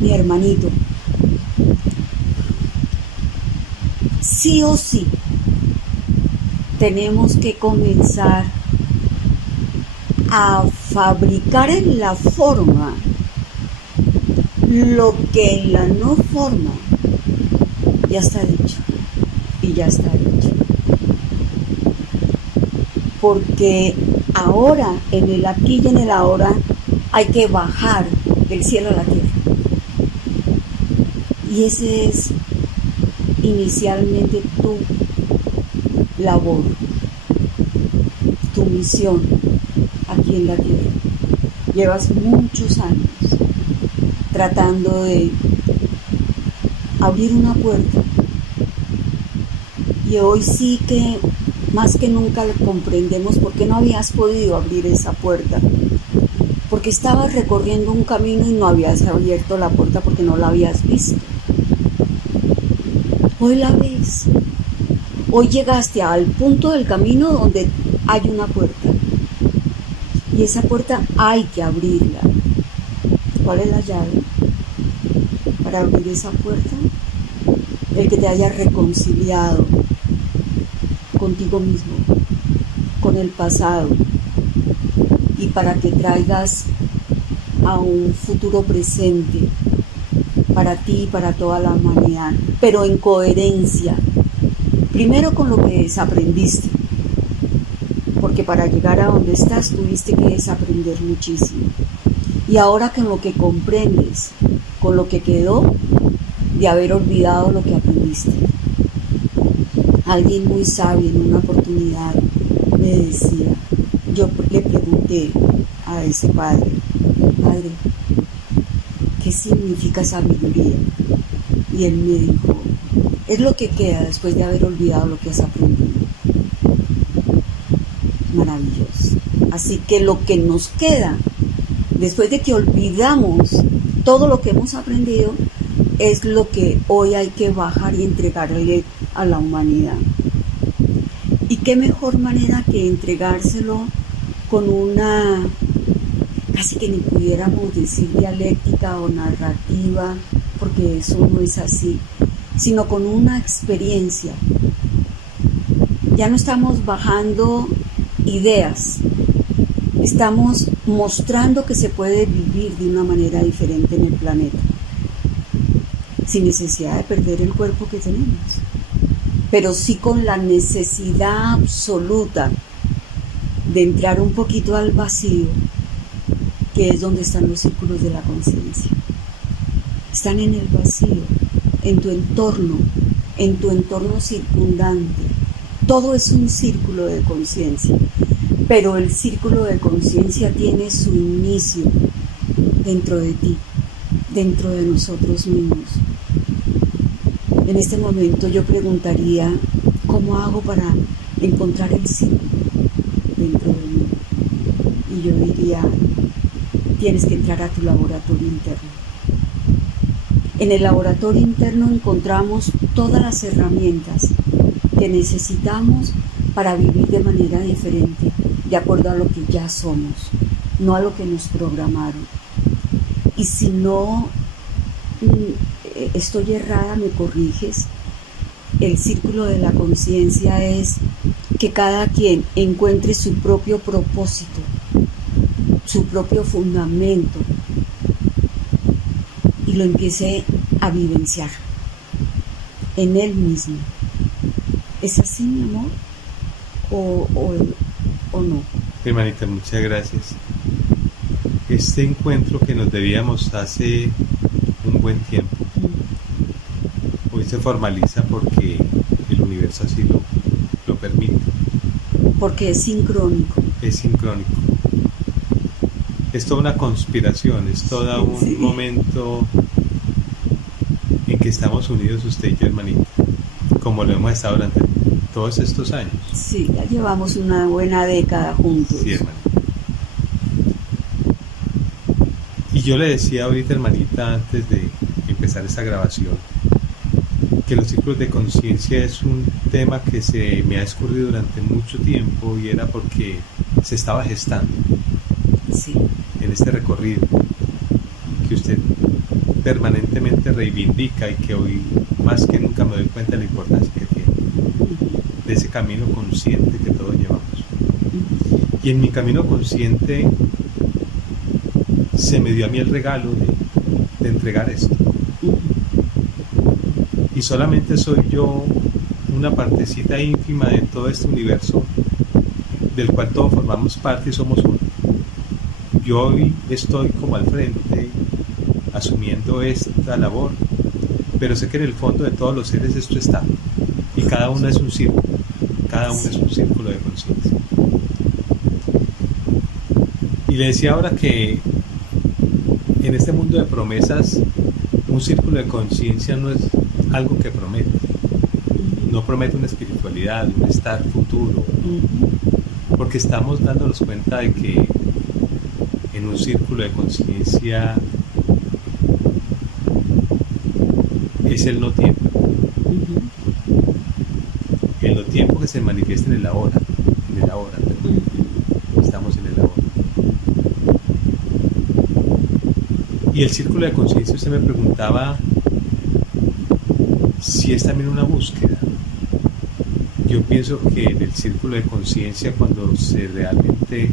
Mi hermanito, sí o sí, tenemos que comenzar a fabricar en la forma lo que en la no forma ya está dicho y ya está hecho. Porque ahora, en el aquí y en el ahora, hay que bajar del cielo a la tierra. Y ese es inicialmente tu labor, tu misión aquí en la tierra. Llevas muchos años tratando de abrir una puerta y hoy sí que más que nunca comprendemos por qué no habías podido abrir esa puerta, porque estabas recorriendo un camino y no habías abierto la puerta porque no la habías visto. Hoy la ves. Hoy llegaste al punto del camino donde hay una puerta y esa puerta hay que abrirla. ¿Cuál es la llave para abrir esa puerta? El que te hayas reconciliado contigo mismo, con el pasado, y para que traigas a un futuro presente para ti y para toda la humanidad, pero en coherencia, primero con lo que desaprendiste, porque para llegar a donde estás tuviste que desaprender muchísimo, y ahora con lo que comprendes, con lo que quedó de haber olvidado lo que aprendiste. Alguien muy sabio en una oportunidad me decía, yo le pregunté a ese padre, ¿qué significa sabiduría? Y él me dijo, es lo que queda después de haber olvidado lo que has aprendido. Maravilloso. Así que lo que nos queda después de que olvidamos todo lo que hemos aprendido es lo que hoy hay que bajar y entregarle a la humanidad. ¿Y qué mejor manera que entregárselo con una, casi que ni pudiéramos decir dialéctica o narrativa, porque eso no es así, sino con una experiencia? Ya no estamos bajando ideas, estamos mostrando que se puede vivir de una manera diferente en el planeta, sin necesidad de perder el cuerpo que tenemos, pero sí con la necesidad absoluta de entrar un poquito al vacío, que es donde están los círculos de la conciencia. Están en el vacío, en tu entorno circundante. Todo es un círculo de conciencia, pero el círculo de conciencia tiene su inicio dentro de ti, dentro de nosotros mismos. En este momento yo preguntaría, ¿cómo hago para encontrar el círculo dentro de mí? Y yo diría, tienes que entrar a tu laboratorio interno. En el laboratorio interno encontramos todas las herramientas que necesitamos para vivir de manera diferente, de acuerdo a lo que ya somos, no a lo que nos programaron. Y si no estoy errada, me corriges. El círculo de la conciencia es que cada quien encuentre su propio propósito, su propio fundamento, y lo empiece a vivenciar en él mismo. ¿Es así, mi amor? ¿O no? Hermanita, muchas gracias. Este encuentro que nos debíamos hace un buen tiempo, hoy se formaliza porque el universo así lo permite. Porque es sincrónico. Es sincrónico. Es toda una conspiración, es todo un momento en que estamos unidos usted y yo, hermanita, como lo hemos estado durante todos estos años. Sí, ya llevamos una buena década juntos. Sí, hermanita. Y yo le decía ahorita, hermanita, antes de empezar esta grabación, que los ciclos de conciencia es un tema que se me ha escurrido durante mucho tiempo, y era porque se estaba gestando sí, en este recorrido que usted permanentemente reivindica y que hoy más que nunca me doy cuenta de la importancia que tiene, de ese camino consciente que todos llevamos. Y en mi camino consciente se me dio a mí el regalo de entregar esto. Y solamente soy yo una partecita ínfima de todo este universo del cual todos formamos parte y somos uno. Yo hoy estoy como al frente asumiendo esta labor, pero sé que en el fondo de todos los seres esto está, y cada uno es un círculo, cada uno es un círculo de conciencia. Y le decía ahora que en este mundo de promesas, un círculo de conciencia no es algo que promete, no promete una espiritualidad, un estar futuro, porque estamos dándonos cuenta de que en un círculo de conciencia es el no tiempo. El no tiempo que se manifiesta en el ahora, estamos en el ahora. Y el círculo de conciencia, usted me preguntaba si es también una búsqueda. Yo pienso que en el círculo de conciencia, cuando se realmente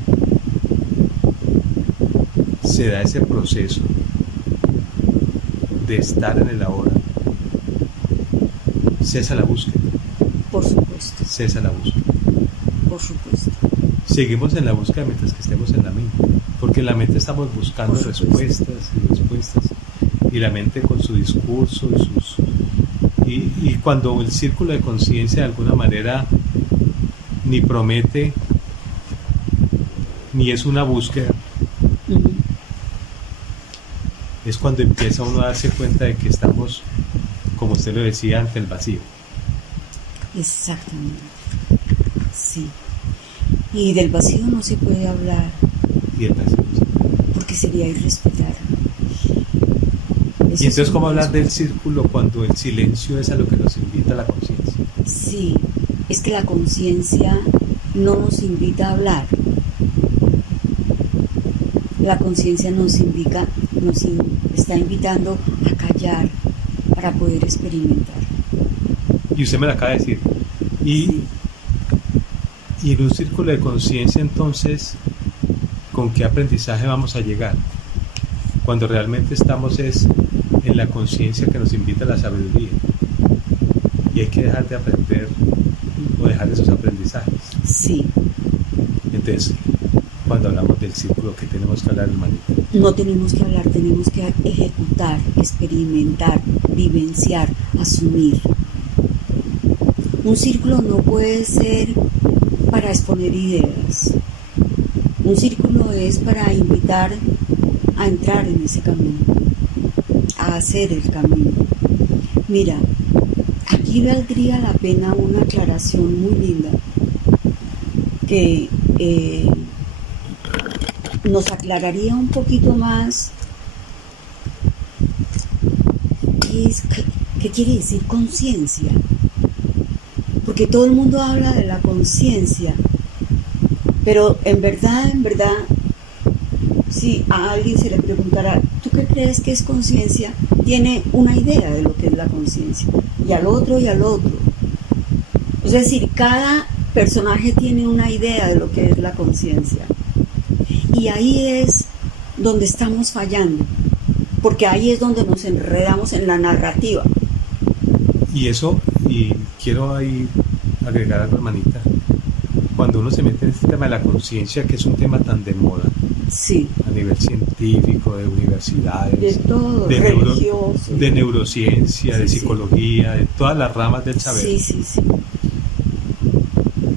se da ese proceso de estar en el ahora, cesa la búsqueda. Por supuesto. Cesa la búsqueda. Por supuesto. Seguimos en la búsqueda mientras que estemos en la mente, porque en la mente estamos buscando respuestas y respuestas, y la mente con su discurso y cuando el círculo de conciencia de alguna manera ni promete ni es una búsqueda, es cuando empieza uno a darse cuenta de que estamos, como usted lo decía, ante el vacío. Exactamente. Sí. Y del vacío no se puede hablar. Y el vacío no se puede. Porque sería irrespetar. Y entonces, ¿cómo hablar del círculo cuando el silencio es a lo que nos invita la conciencia? Sí, es que la conciencia no nos invita a hablar. La conciencia nos está invitando a callar para poder experimentar. Y usted me lo acaba de decir. Y en un círculo de conciencia, entonces, ¿con qué aprendizaje vamos a llegar? Cuando realmente estamos en la conciencia que nos invita a la sabiduría. Y hay que dejar de aprender o dejar esos aprendizajes. Sí. Entonces, cuando hablamos del círculo, ¿qué tenemos que hablar, hermanita? No tenemos que hablar, tenemos que ejecutar, experimentar, vivenciar, asumir. Un círculo no puede ser para exponer ideas. Un círculo es para invitar a entrar en ese camino, a hacer el camino. Mira, aquí valdría la pena una aclaración muy linda que nos aclararía un poquito más qué quiere decir conciencia. Porque todo el mundo habla de la conciencia, pero en verdad, si a alguien se le preguntara, ¿tú qué crees que es conciencia? Tiene una idea de lo que es la conciencia, y al otro. Es decir, cada personaje tiene una idea de lo que es la conciencia. Y ahí es donde estamos fallando, porque ahí es donde nos enredamos en la narrativa. Y quiero ahí agregar algo, hermanita. Cuando uno se mete en este tema de la conciencia, que es un tema tan de moda, sí, a nivel científico, de universidades, de todo, religioso, de neurociencia, sí, de psicología, de todas las ramas del saber. Sí.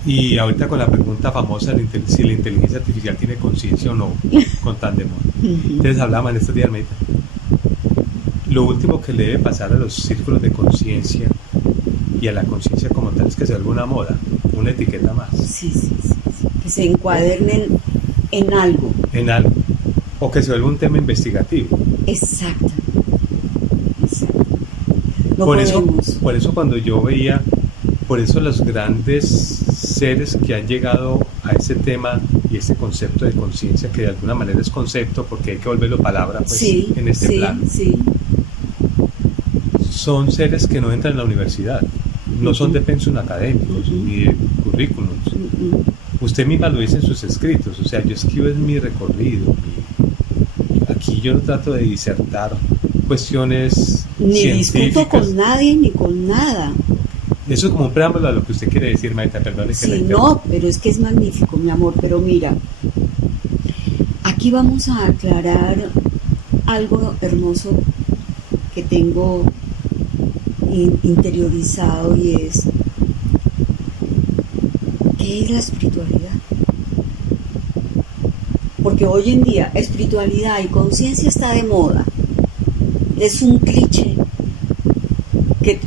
Y ahorita con la pregunta famosa si la inteligencia artificial tiene conciencia o no, con tan de moda. Entonces hablamos en estos días, hermanita. Lo último que le debe pasar a los círculos de conciencia y a la conciencia como tal es que se vuelva una moda, una etiqueta más. Sí. Que se encuadernen en algo. En algo. O que se vuelva un tema investigativo. Exacto. No por podemos. eso cuando yo veía, por eso los grandes seres que han llegado a ese tema y ese concepto de conciencia, que de alguna manera es concepto porque hay que volverlo palabra, pues, en este plano. Sí. son seres que no entran en la universidad, no son de pensum académicos ni de currículums. Usted misma lo dice en sus escritos, o sea, yo escribo en mi recorrido. Aquí yo no trato de disertar cuestiones ni científicas. Discuto con nadie ni con nada. Eso es como un preámbulo a lo que usted quiere decir, Marita, perdón. Sí, no, pero es que es magnífico, mi amor, pero mira, aquí vamos a aclarar algo hermoso que tengo interiorizado, y es: ¿qué es la espiritualidad? Porque hoy en día espiritualidad y conciencia está de moda. Es un cliché.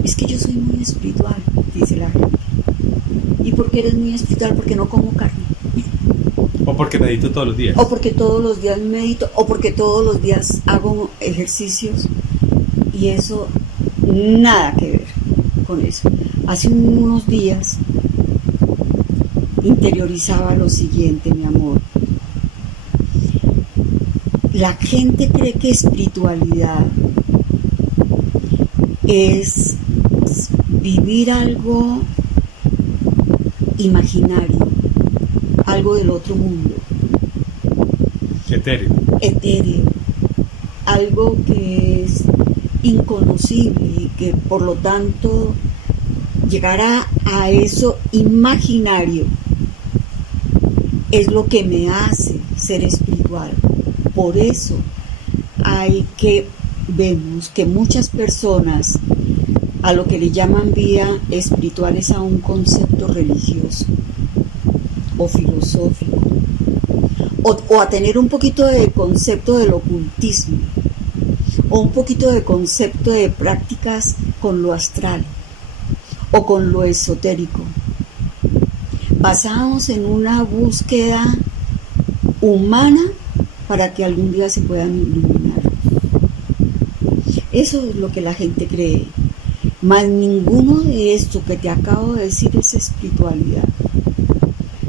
Es que yo soy muy espiritual, dice la gente. ¿Y por qué eres muy espiritual? Porque no como carne. O porque medito todos los días. O porque todos los días medito, o porque todos los días hago ejercicios. Y eso, nada que ver con eso. Hace unos días interiorizaba lo siguiente, mi amor. La gente cree que espiritualidad es vivir algo imaginario, algo del otro mundo. Etéreo. Algo que es inconocible y que por lo tanto llegar a eso imaginario es lo que me hace ser espiritual. Por eso vemos que muchas personas a lo que le llaman vía espiritual es a un concepto religioso o filosófico, o a tener un poquito de concepto del ocultismo, o un poquito de concepto de prácticas con lo astral o con lo esotérico, basados en una búsqueda humana para que algún día se puedan iluminar. Eso es lo que la gente cree. Mas ninguno de esto que te acabo de decir es espiritualidad.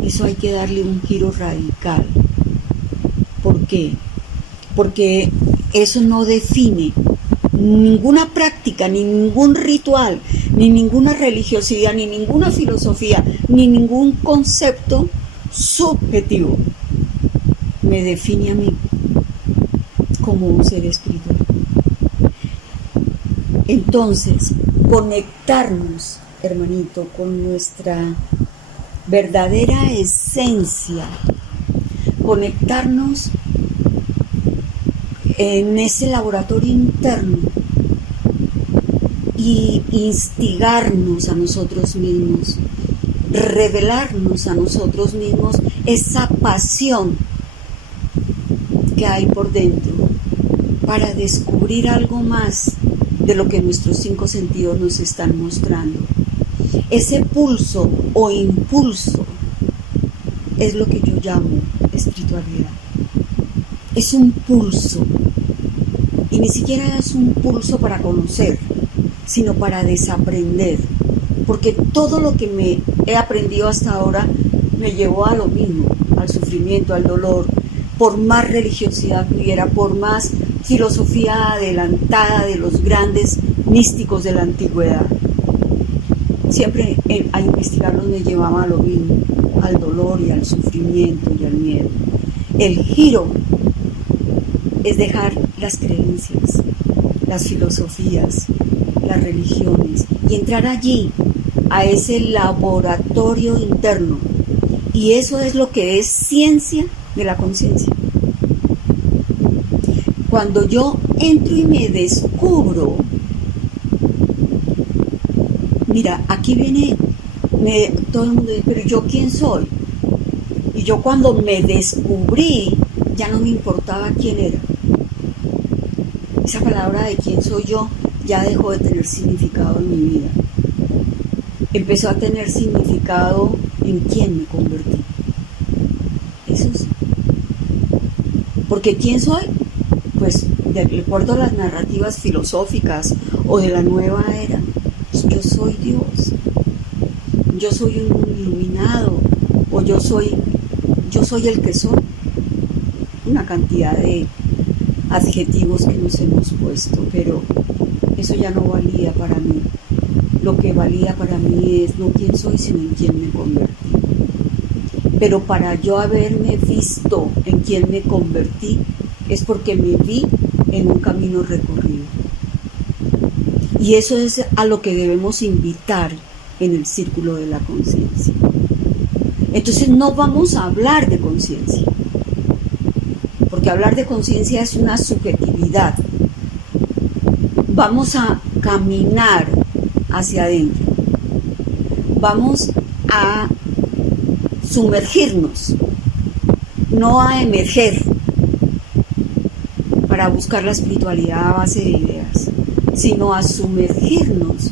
Eso hay que darle un giro radical. ¿Por qué? Porque eso no define ninguna práctica, ni ningún ritual, ni ninguna religiosidad, ni ninguna filosofía, ni ningún concepto subjetivo me define a mí como un ser espiritual. Entonces, conectarnos, hermanito, con nuestra verdadera esencia, conectarnos en ese laboratorio interno y instigarnos a nosotros mismos, revelarnos a nosotros mismos esa pasión que hay por dentro para descubrir algo más de lo que nuestros 5 sentidos nos están mostrando. Ese pulso o impulso es lo que yo llamo espiritualidad. Es un pulso, y ni siquiera es un pulso para conocer, sino para desaprender, porque todo lo que me he aprendido hasta ahora me llevó a lo mismo, al sufrimiento, al dolor. Por más religiosidad que hubiera, por más filosofía adelantada de los grandes místicos de la antigüedad, siempre a investigarlos me llevaba a lo mismo, al dolor y al sufrimiento y al miedo. El giro es dejar las creencias, las filosofías, las religiones, y entrar allí, a ese laboratorio interno. Y eso es lo que es ciencia de la conciencia. Cuando yo entro y me descubro, mira, aquí viene, todo el mundo dice, pero ¿yo quién soy? Y yo cuando me descubrí, ya no me importaba quién era. Esa palabra de quién soy yo ya dejó de tener significado en mi vida. Empezó a tener significado en quién me convertí. Eso sí. Porque ¿quién soy? Pues de acuerdo a las narrativas filosóficas o de la nueva era, yo soy Dios, yo soy un iluminado, o yo soy el que soy. Una cantidad de adjetivos que nos hemos puesto, pero eso ya no valía para mí. Lo que valía para mí es no quién soy, sino en quién me convertí. Pero para yo haberme visto en quién me convertí, es porque me vi en un camino recorrido. Y eso es a lo que debemos invitar en el círculo de la conciencia. Entonces no vamos a hablar de conciencia, porque hablar de conciencia es una subjetividad. Vamos a caminar hacia adentro. Vamos a sumergirnos, no a emerger para buscar la espiritualidad a base de ideas, sino a sumergirnos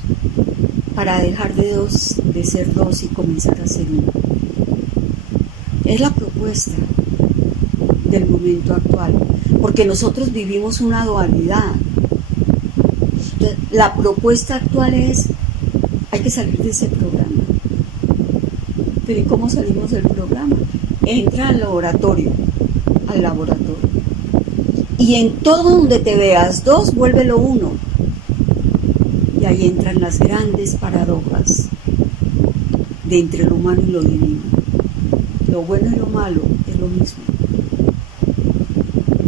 para dejar de ser dos y comenzar a ser uno. Es la propuesta del momento actual, porque nosotros vivimos una dualidad. Entonces, la propuesta actual es, hay que salir de ese programa. Pero ¿y cómo salimos del programa? Entra al laboratorio. Y en todo donde te veas dos, vuélvelo uno. Y ahí entran las grandes paradojas de entre lo humano y lo divino. Lo bueno y lo malo es lo mismo.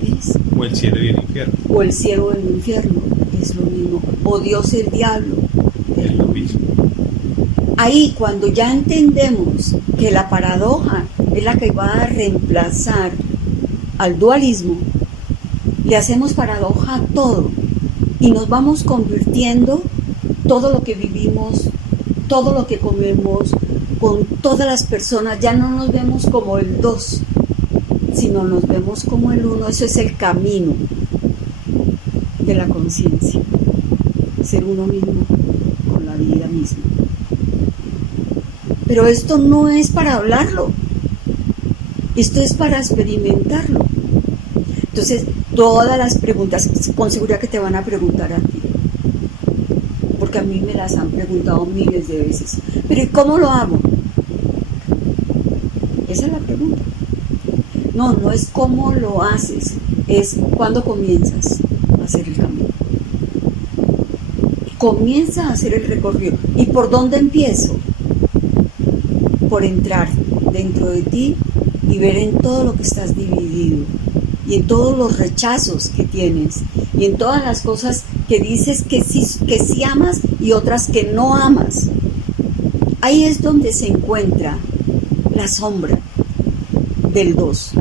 ¿Ves? O el cielo y el infierno. O el cielo y el infierno es lo mismo. O Dios y el diablo es lo mismo. Ahí, cuando ya entendemos que la paradoja es la que va a reemplazar al dualismo, le hacemos paradoja a todo y nos vamos convirtiendo todo lo que vivimos, todo lo que comemos, con todas las personas, ya no nos vemos como el dos, sino nos vemos como el uno. Eso es el camino de la conciencia, ser uno mismo con la vida misma. Pero esto no es para hablarlo, esto es para experimentarlo. Entonces, todas las preguntas, con seguridad que te van a preguntar a ti, porque a mí me las han preguntado miles de veces. Pero ¿y cómo lo hago? Esa es la pregunta. No es cómo lo haces, es cuándo comienzas a hacer el camino. Comienza a hacer el recorrido. ¿Y por dónde empiezo? Por entrar dentro de ti y ver en todo lo que estás dividido y en todos los rechazos que tienes y en todas las cosas que dices que sí amas y otras que no amas. Ahí es donde se encuentra la sombra del dos.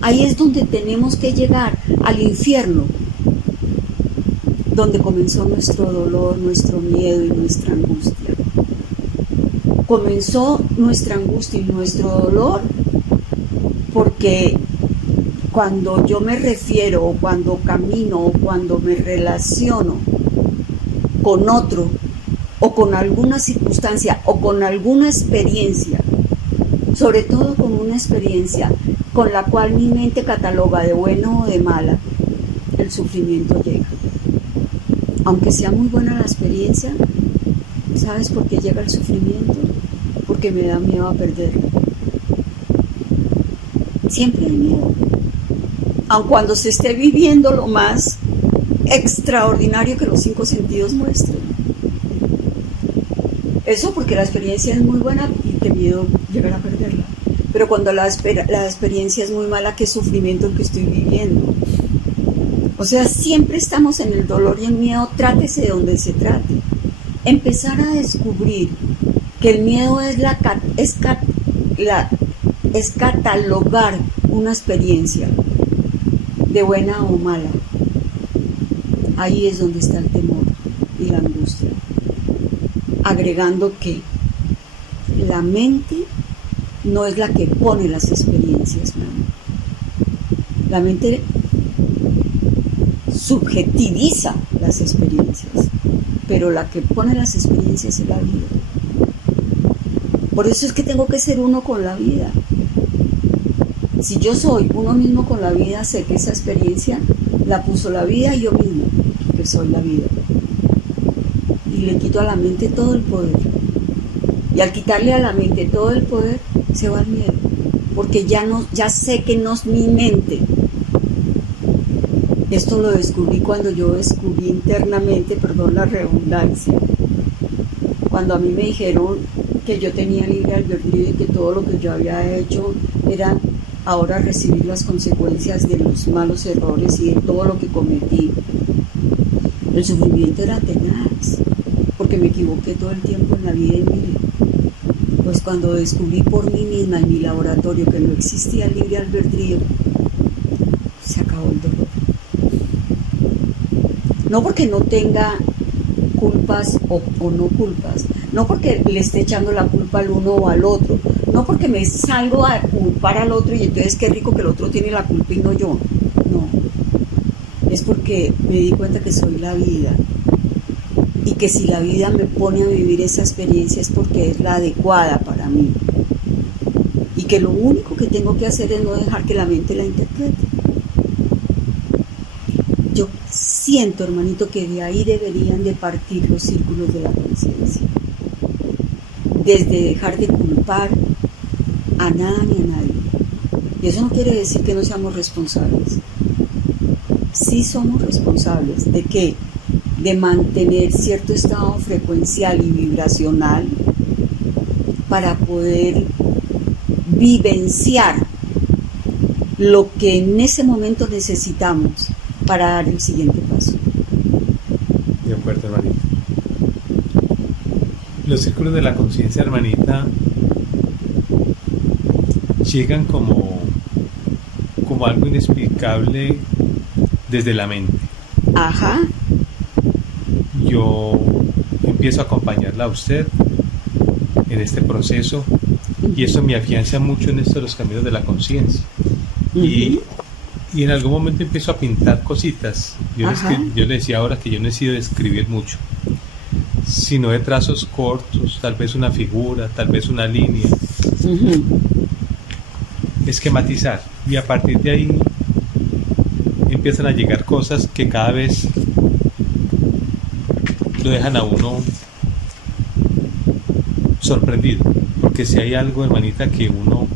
Ahí es donde tenemos que llegar al infierno, donde comenzó nuestro dolor, nuestro miedo y nuestra angustia. Comenzó nuestra angustia y nuestro dolor porque cuando yo me refiero, o cuando camino, o cuando me relaciono con otro, o con alguna circunstancia, o con alguna experiencia, sobre todo con una experiencia con la cual mi mente cataloga de buena o de mala, el sufrimiento llega. Aunque sea muy buena la experiencia, ¿sabes por qué llega el sufrimiento? Porque me da miedo a perderlo. Siempre hay miedo. Aun cuando se esté viviendo lo más extraordinario que los 5 sentidos muestran. Eso porque la experiencia es muy buena y qué miedo llegar a perderla. Pero cuando la experiencia es muy mala, qué sufrimiento el que estoy viviendo. O sea, siempre estamos en el dolor y el miedo, trátese de donde se trate. Empezar a descubrir que el miedo es catalogar una experiencia de buena o mala. Ahí es donde está el temor y la angustia. Agregando que la mente no es la que pone las experiencias, ¿no? La mente subjetiviza las experiencias, pero la que pone las experiencias es la vida. Por eso es que tengo que ser uno con la vida. Si yo soy uno mismo con la vida, sé que esa experiencia la puso la vida y yo mismo, que soy la vida. Y le quito a la mente todo el poder. Y al quitarle a la mente todo el poder, se va el miedo. Porque ya sé que no es mi mente Esto lo descubrí cuando yo descubrí internamente, perdón la redundancia, cuando a mí me dijeron que yo tenía libre albedrío y que todo lo que yo había hecho era ahora recibir las consecuencias de los malos errores y de todo lo que cometí. El sufrimiento era tenaz, porque me equivoqué todo el tiempo en la vida y mire, pues cuando descubrí por mí misma en mi laboratorio que no existía libre albedrío, se acabó el dolor. No porque no tenga culpas o no culpas, no porque le esté echando la culpa al uno o al otro, no porque me salgo a culpar al otro y entonces qué rico que el otro tiene la culpa y no yo, no, es porque me di cuenta que soy la vida y que si la vida me pone a vivir esa experiencia es porque es la adecuada para mí y que lo único que tengo que hacer es no dejar que la mente la interprete. Yo siento, hermanito, que de ahí deberían de partir los círculos de la conciencia. Desde dejar de culpar a nada ni a nadie. Y eso no quiere decir que no seamos responsables. Sí somos responsables. ¿De qué? De mantener cierto estado frecuencial y vibracional para poder vivenciar lo que en ese momento necesitamos para dar el siguiente paso. De acuerdo, hermanita. Los círculos de la conciencia, hermanita, llegan como algo inexplicable desde la mente. Ajá. Yo empiezo a acompañarla a usted en este proceso y eso me afianza mucho en esto de los caminos de la conciencia. Y en algún momento empiezo a pintar cositas. Yo le decía ahora que yo no he sido de escribir mucho, sino de trazos cortos, tal vez una figura, tal vez una línea. Esquematizar. Y a partir de ahí empiezan a llegar cosas que cada vez lo dejan a uno sorprendido. Porque si hay algo, hermanita, que uno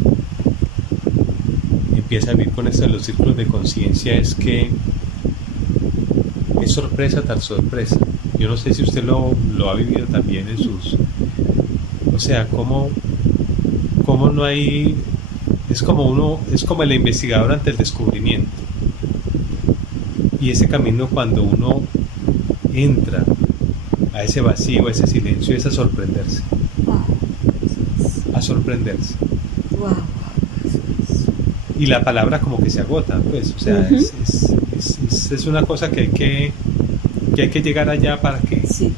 empieza a vivir con esto de los círculos de conciencia es que es sorpresa tras sorpresa. Yo no sé si usted lo ha vivido también en sus... O sea, cómo no hay... Es como el investigador ante el descubrimiento. Y ese camino cuando uno entra a ese vacío, a ese silencio, es a sorprenderse. A sorprenderse. Y la palabra como que se agota, pues, o sea, es una cosa que hay que llegar allá para que... Sí.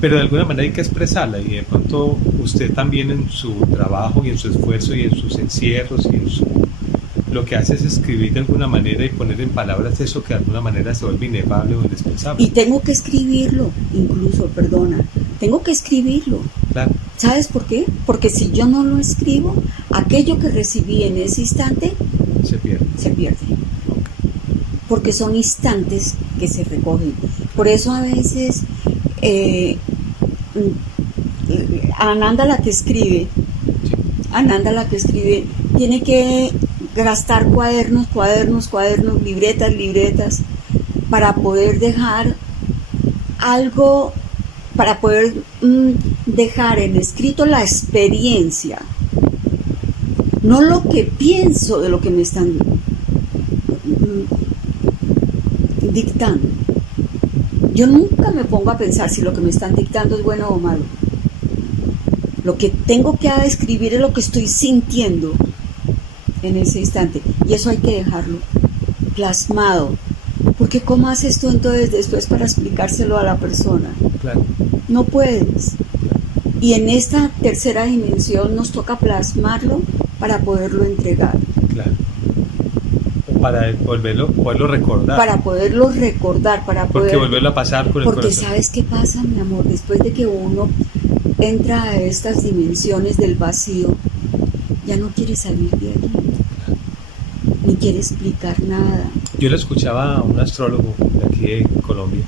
Pero de alguna manera hay que expresarla y de pronto usted también en su trabajo y en su esfuerzo y en sus encierros y lo que hace es escribir de alguna manera y poner en palabras eso que de alguna manera se vuelve inefable o indispensable. Y tengo que escribirlo, incluso, perdona, tengo que escribirlo. Claro. ¿Sabes por qué? Porque si yo no lo escribo, aquello que recibí en ese instante se pierde. Porque son instantes que se recogen. Por eso a veces Ananda la que escribe, tiene que gastar cuadernos, libretas, para poder dejar algo, para poder dejar en escrito la experiencia, no lo que pienso de lo que me están dictando. Yo nunca me pongo a pensar si lo que me están dictando es bueno o malo. Lo que tengo que escribir es lo que estoy sintiendo en ese instante. Y eso hay que dejarlo plasmado. Porque ¿cómo haces tú entonces después para explicárselo a la persona? Claro. No puedes. Y en esta tercera dimensión nos toca plasmarlo para poderlo entregar. Claro. Para poderlo recordar. Para poderlo recordar, porque volverlo a pasar por el porque corazón. ¿sabes qué pasa, mi amor? Después de que uno entra a estas dimensiones del vacío, ya no quiere salir de allí, ni quiere explicar nada. Yo le escuchaba a un astrólogo de aquí de Colombia,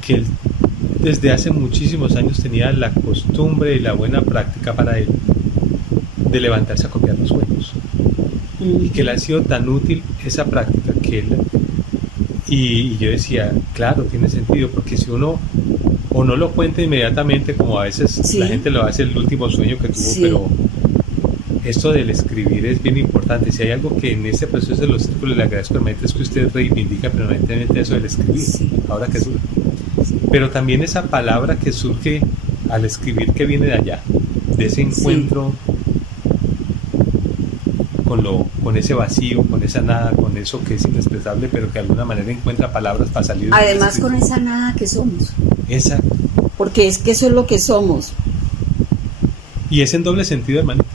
que él desde hace muchísimos años tenía la costumbre y la buena práctica para él de levantarse a copiar los sueños. y que le ha sido tan útil esa práctica que él, y yo decía, claro, tiene sentido, porque si uno o no lo cuenta inmediatamente, como a veces Sí. la gente lo hace el último sueño que tuvo, Sí. pero esto del escribir es bien importante. Si hay algo que en este proceso de los círculos le agradezco permanente, es que usted reivindica permanentemente eso del escribir, Sí. ahora que surge. Pero también esa palabra que surge al escribir, que viene de allá, de ese encuentro con ese vacío, con esa nada, con eso que es inexpresable, pero que de alguna manera encuentra palabras para salir de Además con esa nada que somos, esa. porque es que eso es lo que somos. Y es en doble sentido, hermanita.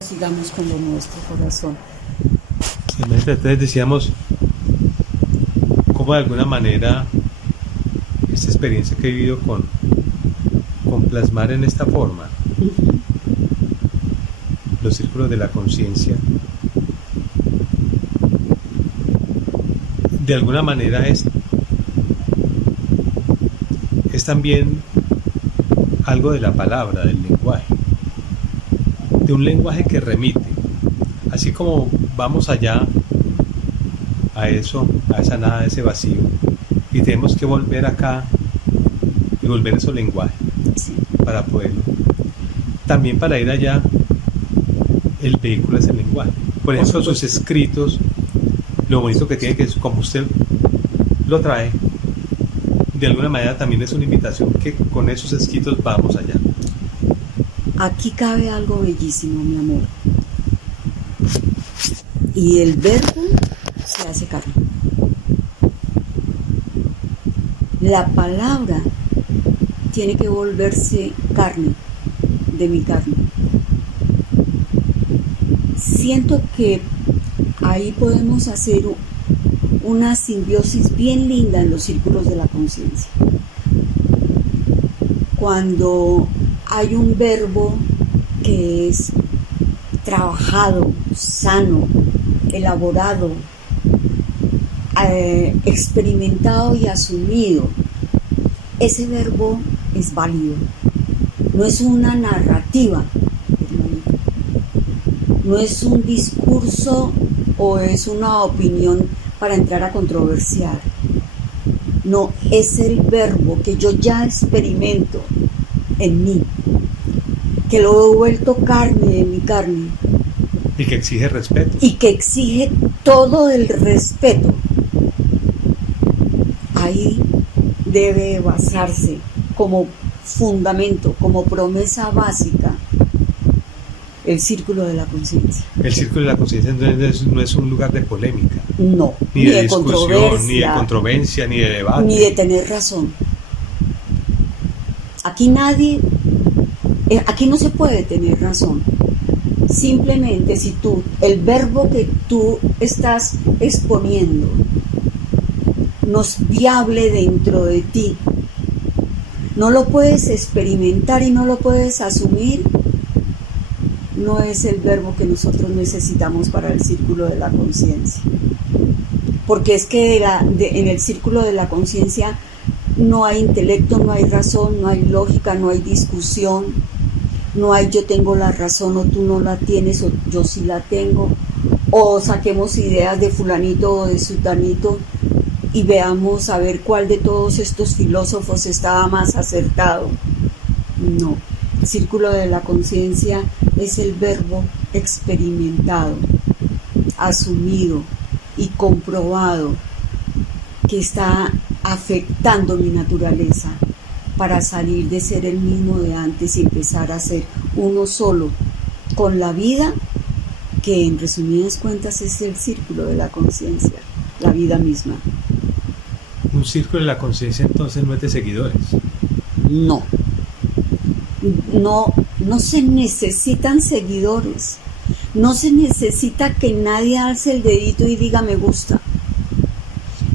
Sigamos con lo nuestro, corazón. Sí, hermanita, entonces decíamos cómo de alguna manera esta experiencia que he vivido con plasmar en esta forma los círculos de la conciencia, de alguna manera es también algo de la palabra, del lenguaje, de un lenguaje que remite, así como vamos allá a eso, a esa nada, a ese vacío, y tenemos que volver acá y volver a ese lenguaje Sí. para poderlo. También para ir allá, el vehículo es el lenguaje. Por ejemplo, sus escritos, lo bonito que tiene, que es como usted lo trae, de alguna manera también es una invitación que con esos escritos vamos allá. Aquí cabe algo bellísimo, mi amor. Y el verbo se hace carne. La palabra tiene que volverse carne, de mi carne. Siento que ahí podemos hacer una simbiosis bien linda en los círculos de la conciencia. Cuando hay un verbo que es trabajado, sano, elaborado, experimentado y asumido, ese verbo es válido. No es una narrativa, no es un discurso o es una opinión para entrar a controversiar. No, es el verbo que yo ya experimento en mí, que lo he vuelto carne de mi carne. Y que exige respeto. Y que exige todo el respeto. Ahí debe basarse como fundamento, como promesa básica, el círculo de la conciencia. El círculo de la conciencia no es un lugar de polémica. No, Ni de discusión, ni de controversia, ni de debate. Ni de tener razón. Aquí no se puede tener razón. Simplemente si el verbo que tú estás exponiendo no es viable dentro de ti, no lo puedes experimentar y no lo puedes asumir, no es el verbo que nosotros necesitamos para el círculo de la conciencia. Porque es que en el círculo de la conciencia no hay intelecto, no hay razón, no hay lógica, no hay discusión, no hay yo tengo la razón o tú no la tienes o yo sí la tengo, o saquemos ideas de fulanito o de sutanito y veamos a ver cuál de todos estos filósofos estaba más acertado. No, el círculo de la conciencia es el verbo experimentado, asumido y comprobado que está afectando mi naturaleza para salir de ser el mismo de antes y empezar a ser uno solo con la vida, que en resumidas cuentas es el círculo de la conciencia, la vida misma. Un círculo de la conciencia entonces no es de seguidores. No se necesitan seguidores, no se necesita que nadie alce el dedito y diga me gusta,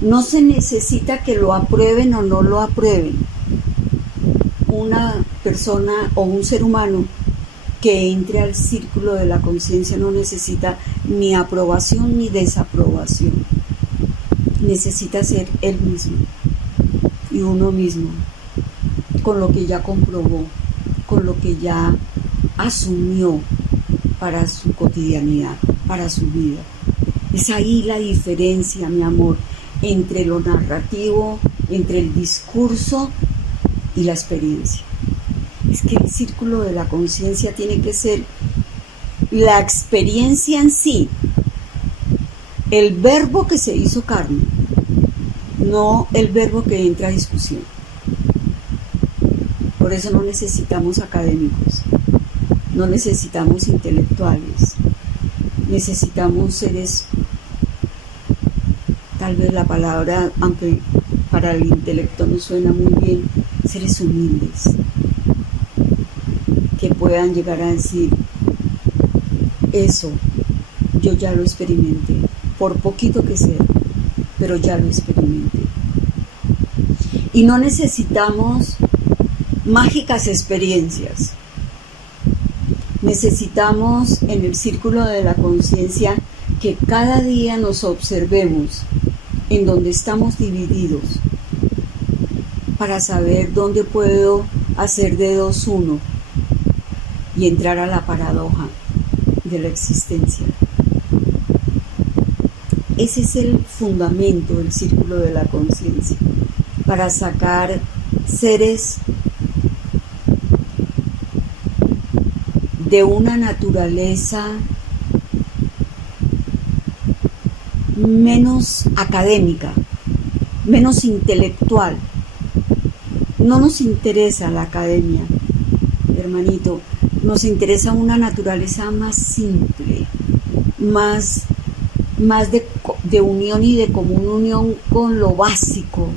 no se necesita que lo aprueben o no lo aprueben. Una persona o un ser humano que entre al círculo de la conciencia no necesita ni aprobación ni desaprobación, necesita ser él mismo y uno mismo, con lo que ya comprobó, con lo que ya asumió para su cotidianidad, para su vida. Es ahí la diferencia, mi amor, entre lo narrativo, entre el discurso y la experiencia. Es que el círculo de la conciencia tiene que ser la experiencia en sí, el verbo que se hizo carne, no el verbo que entra a discusión. Por eso no necesitamos académicos, no necesitamos intelectuales, necesitamos seres, tal vez la palabra, aunque para el intelecto no suena muy bien, seres humildes, que puedan llegar a decir, eso yo ya lo experimenté, por poquito que sea, pero ya lo experimenté. Y no necesitamos mágicas experiencias. Necesitamos en el círculo de la conciencia que cada día nos observemos en donde estamos divididos para saber dónde puedo hacer de 2 1 y entrar a la paradoja de la existencia. Ese es el fundamento del círculo de la conciencia, para sacar seres de una naturaleza menos académica, menos intelectual. No nos interesa la academia, hermanito, nos interesa una naturaleza más simple, más de unión y de común unión con lo básico,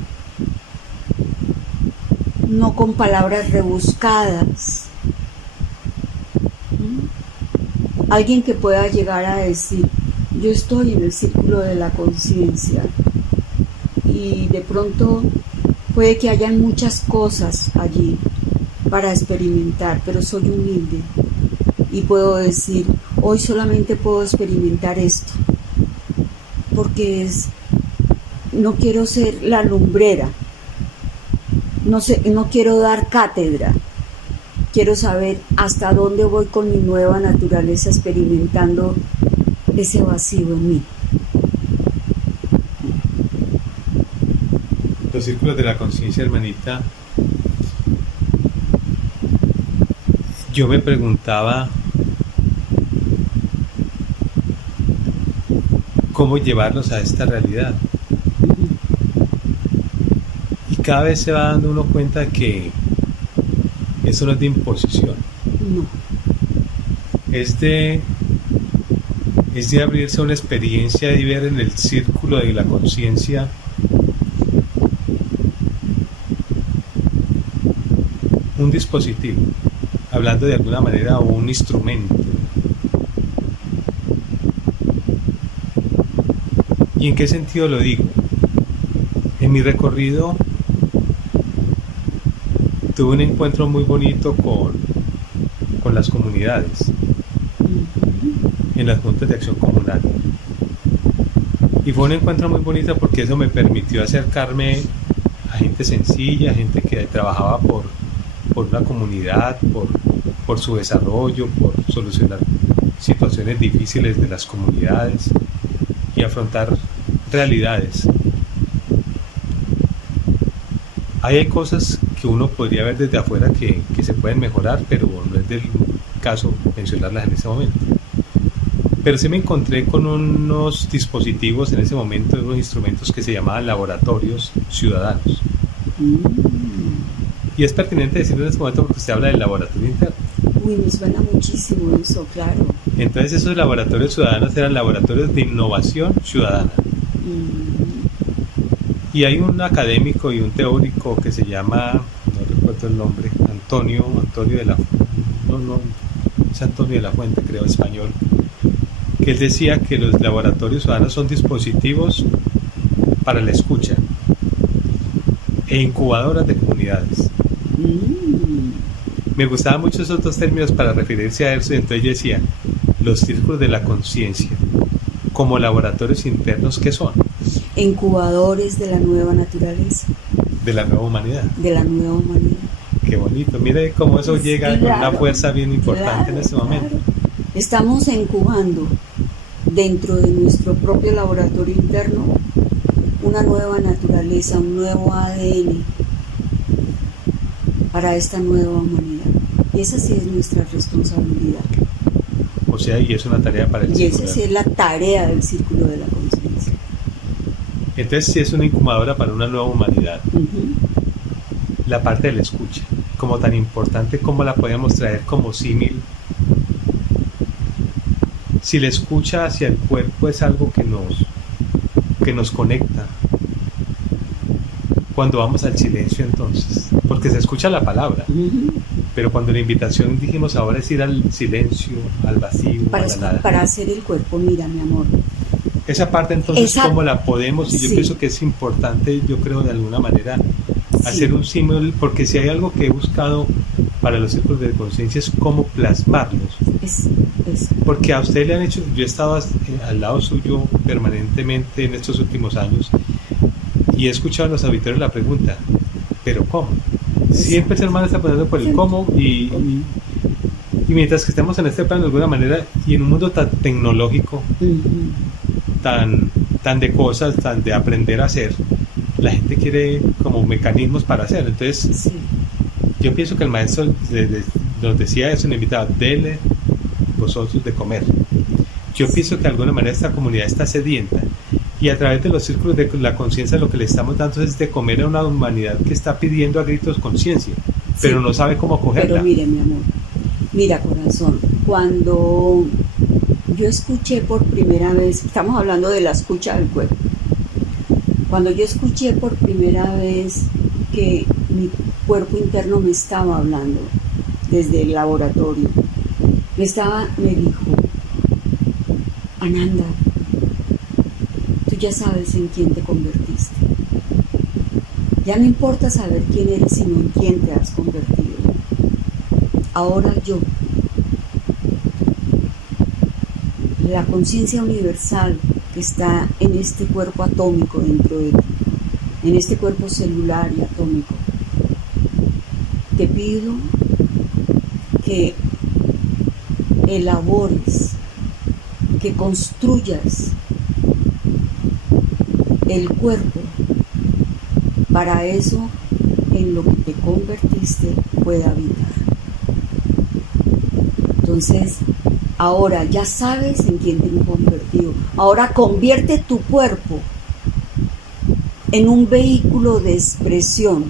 no con palabras rebuscadas. Alguien que pueda llegar a decir, yo estoy en el círculo de la conciencia y de pronto puede que hayan muchas cosas allí para experimentar, pero soy humilde y puedo decir, hoy solamente puedo experimentar esto, porque no quiero ser la lumbrera, no quiero dar cátedra, quiero saber hasta dónde voy con mi nueva naturaleza experimentando ese vacío en mí. Los círculos de la conciencia, hermanita, yo me preguntaba cómo llevarlos a esta realidad. Y cada vez se va dando uno cuenta que eso no es de imposición. No. Es de abrirse a una experiencia y ver en el círculo de la conciencia un dispositivo, hablando de alguna manera, o un instrumento. ¿Y en qué sentido lo digo? En mi recorrido tuve un encuentro muy bonito con las comunidades, en las juntas de acción comunal. Y fue un encuentro muy bonito porque eso me permitió acercarme a gente sencilla, gente que trabajaba por una comunidad, por su desarrollo, por solucionar situaciones difíciles de las comunidades y afrontar realidades. Ahí hay cosas que uno podría ver desde afuera que se pueden mejorar, pero no es del caso mencionarlas en ese momento. Pero sí me encontré con unos dispositivos en ese momento, unos instrumentos que se llamaban laboratorios ciudadanos. Y es pertinente decirlo en este momento porque se habla del laboratorio interno. Uy, me suena muchísimo eso, claro. Entonces esos laboratorios ciudadanos eran laboratorios de innovación ciudadana. Y hay un académico y un teórico que se llama, no recuerdo el nombre, Antonio de la Fuente, creo, español, que él decía que los laboratorios ciudadanos son dispositivos para la escucha e incubadoras de comunidades. Me gustaban mucho esos dos términos para referirse a eso, y entonces yo decía, los círculos de la conciencia, como laboratorios internos, ¿qué son? Incubadores de la nueva naturaleza. De la nueva humanidad. De la nueva humanidad. qué bonito. Mire cómo eso Pues llega con una fuerza bien importante en este momento. Claro. Estamos incubando dentro de nuestro propio laboratorio interno una nueva naturaleza, un nuevo ADN para esta nueva humanidad. Y esa sí es nuestra responsabilidad. O sea, y es una tarea para el Y esa círculo. sí es la tarea del círculo de la conciencia. Entonces sí es una incubadora para una nueva humanidad. Ujú. La parte de la escucha, como tan importante, como la podemos traer como símil. Si la escucha hacia el cuerpo es algo que nos conecta. Cuando vamos al silencio entonces, porque se escucha la palabra, Ujú. pero cuando la invitación dijimos ahora es ir al silencio, al vacío, a la nada. Para hacer el cuerpo, mira, mi amor. Esa parte entonces, Esa- ¿cómo la podemos? Y yo sí. pienso que es importante, yo creo de alguna manera, hacer Sí. un símbolo, porque si hay algo que he buscado para los círculos de conciencia es cómo plasmarlos. Es, Porque a usted le han hecho, yo he estado al lado suyo permanentemente en estos últimos años y he escuchado en los auditorios la pregunta, ¿pero cómo? Siempre el hermano está poniendo por el cómo y mientras que estemos en este plano de alguna manera y en un mundo tan tecnológico, ujú. tan de cosas, tan de aprender a hacer, la gente quiere como mecanismos para hacer. Entonces, Sí. yo pienso que el maestro nos decía eso, un invitado, dele vosotros de comer. Yo pienso que de alguna manera esta comunidad está sedienta y a través de los círculos de la conciencia lo que le estamos dando es de comer a una humanidad que está pidiendo a gritos conciencia, pero Sí. no sabe cómo Pero cogerla. mire, mi amor, mira, corazón, cuando yo escuché por primera vez, estamos hablando de la escucha del cuerpo, cuando yo escuché por primera vez que mi cuerpo interno me estaba hablando desde el laboratorio, me dijo, Ananda, tú ya sabes en quién te convertiste. Ya no importa saber quién eres, sino en quién te has convertido. Ahora yo, la conciencia universal que está en este cuerpo atómico dentro de ti, en este cuerpo celular y atómico, te pido que elabores, que construyas el cuerpo para eso en lo que te convertiste pueda habitar. Entonces, ahora ya sabes en quién te has convertido. Ahora convierte tu cuerpo en un vehículo de expresión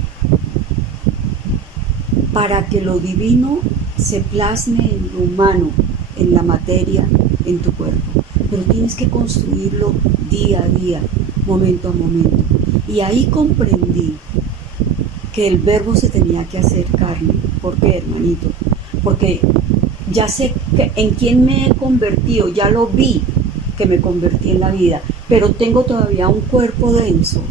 para que lo divino se plasme en lo humano, en la materia, en tu cuerpo. Pero tienes que construirlo día a día, momento a momento. Y ahí comprendí que el verbo se tenía que hacer carne. ¿Por qué, hermanito? Porque ya sé en quién me he convertido, ya lo vi que me convertí en la vida, pero tengo todavía un cuerpo denso,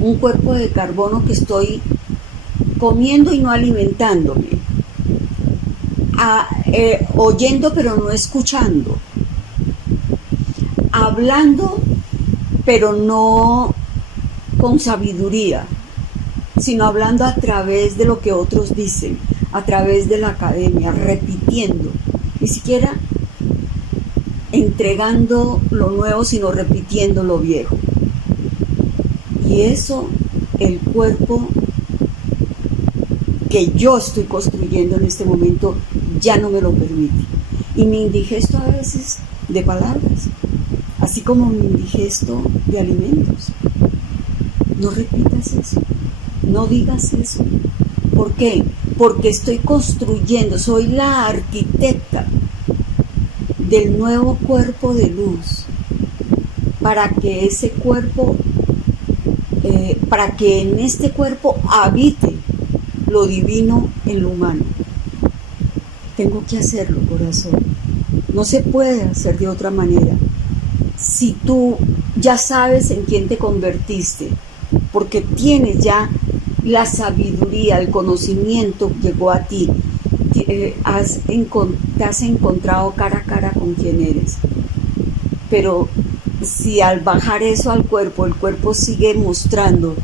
un cuerpo de carbono que estoy comiendo y no alimentándome, oyendo pero no escuchando, hablando pero no con sabiduría, sino hablando a través de lo que otros dicen, a través de la academia, repitiendo, ni siquiera entregando lo nuevo, sino repitiendo lo viejo. Y eso, el cuerpo que yo estoy construyendo en este momento, ya no me lo permite. Y mi indigesto a veces de palabras, así como mi indigesto de alimentos. No repitas eso, no digas eso. ¿Por qué? Porque estoy construyendo, soy la arquitecta del nuevo cuerpo de luz, para que ese cuerpo, para que en este cuerpo habite lo divino en lo humano. Tengo que hacerlo, corazón. No se puede hacer de otra manera. Si tú ya sabes en quién te convertiste, porque tienes ya la sabiduría, el conocimiento llegó a ti, te has encontrado cara a cara con quién eres. Pero si al bajar eso al cuerpo, el cuerpo sigue mostrando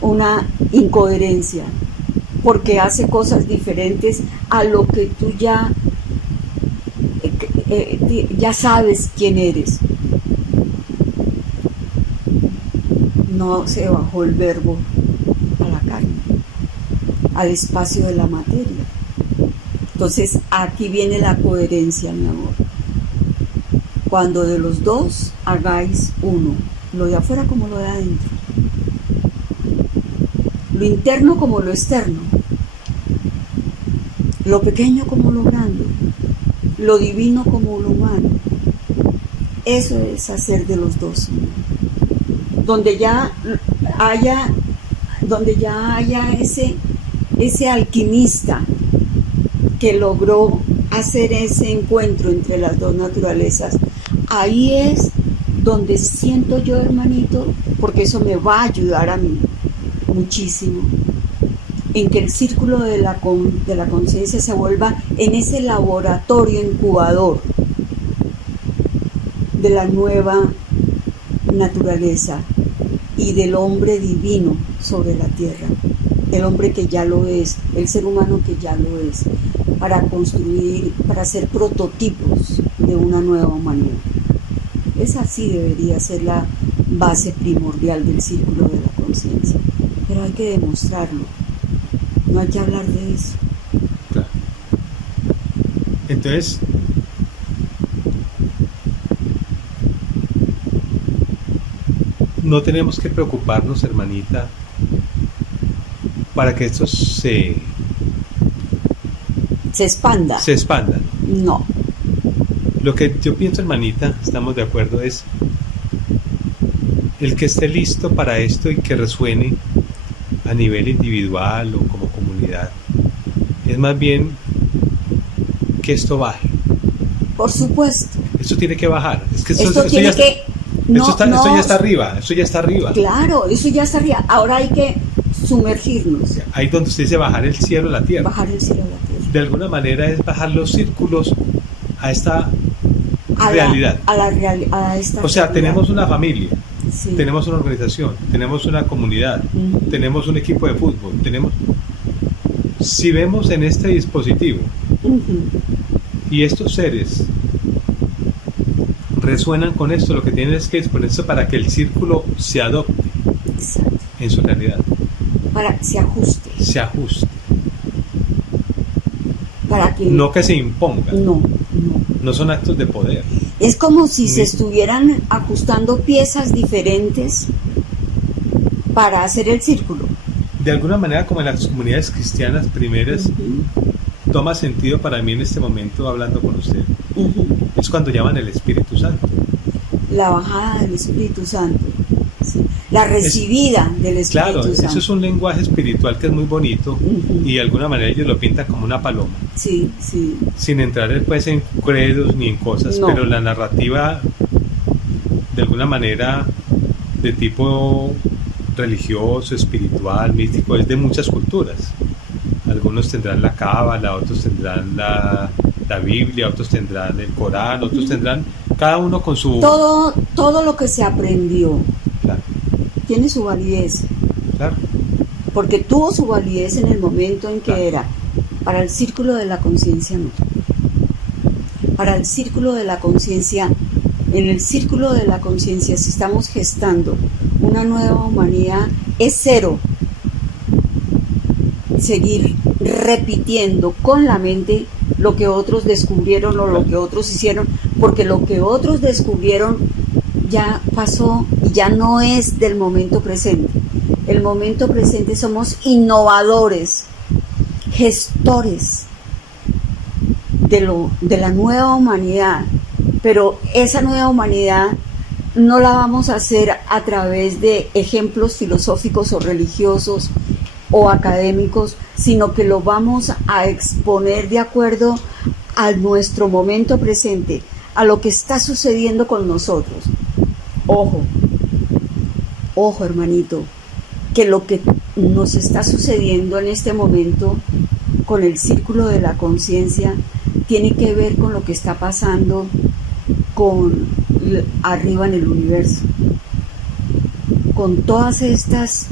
una incoherencia, porque hace cosas diferentes a lo que tú ya sabes quién eres. No se bajó el verbo a la carne, al espacio de la materia. Entonces aquí viene la coherencia, mi amor. Cuando de los dos hagáis uno, lo de afuera como lo de adentro, lo interno como lo externo, lo pequeño como lo grande, lo divino como lo humano. Eso es hacer de los dos uno. Donde ya haya ese alquimista que logró hacer ese encuentro entre las dos naturalezas, ahí es donde siento yo, hermanito, porque eso me va a ayudar a mí muchísimo, en que el círculo de la conciencia se vuelva en ese laboratorio incubador de la nueva naturaleza y del hombre divino sobre la tierra, el hombre que ya lo es, el ser humano que ya lo es, para construir, para ser prototipos de una nueva humanidad. Esa sí debería ser la base primordial del círculo de la conciencia, pero hay que demostrarlo, no hay que hablar de eso. Claro. Entonces, no tenemos que preocuparnos, hermanita, para que esto se expanda. No. Lo que yo pienso, hermanita, estamos de acuerdo, es el que esté listo para esto y que resuene a nivel individual o como comunidad. Es más bien que esto baje. Por supuesto. Esto tiene que bajar. Es que esto ya está arriba. Claro, eso ya está arriba. Ahora hay que sumergirnos. Ahí donde usted dice bajar el cielo a la tierra. Bajar el cielo a la tierra. De alguna manera es bajar los círculos a esta realidad. Esta o sea, realidad. Tenemos una familia, sí. Tenemos una organización, tenemos una comunidad, tenemos un equipo de fútbol, si vemos en este dispositivo y estos seres resuenan con esto, lo que tienen es que disponerse para que el círculo se adopte. Exacto. En su realidad. Para se ajuste. Para que no que se imponga. No son actos de poder. Es como si se estuvieran ajustando piezas diferentes para hacer el círculo. De alguna manera, como en las comunidades cristianas primeras, toma sentido para mí en este momento, hablando con usted, es cuando llaman el Espíritu Santo. La bajada del Espíritu Santo, sí. La recibida del Espíritu Santo. Claro, eso es un lenguaje espiritual que es muy bonito y de alguna manera ellos lo pintan como una paloma. Sí. Sin entrar después en credos ni en cosas, pero la narrativa, de alguna manera, de tipo religioso, espiritual, místico, es de muchas culturas. Algunos tendrán la Cábala, otros tendrán la Biblia, otros tendrán el Corán, otros tendrán, cada uno con su... Todo lo que se aprendió, claro, tiene su validez. Claro. Porque tuvo su validez en el momento en que era. Para el círculo de la conciencia no. Para el círculo de la conciencia, en el círculo de la conciencia, si estamos gestando una nueva humanidad, es cero seguir repitiendo con la mente lo que otros descubrieron o lo que otros hicieron, porque lo que otros descubrieron ya pasó y ya no es del momento presente. El momento presente somos innovadores, gestores de la nueva humanidad, pero esa nueva humanidad no la vamos a hacer a través de ejemplos filosóficos o religiosos o académicos, sino que lo vamos a exponer de acuerdo a nuestro momento presente, a lo que está sucediendo con nosotros. Ojo, hermanito, que lo que nos está sucediendo en este momento con el círculo de la conciencia tiene que ver con lo que está pasando arriba en el universo, con todas estas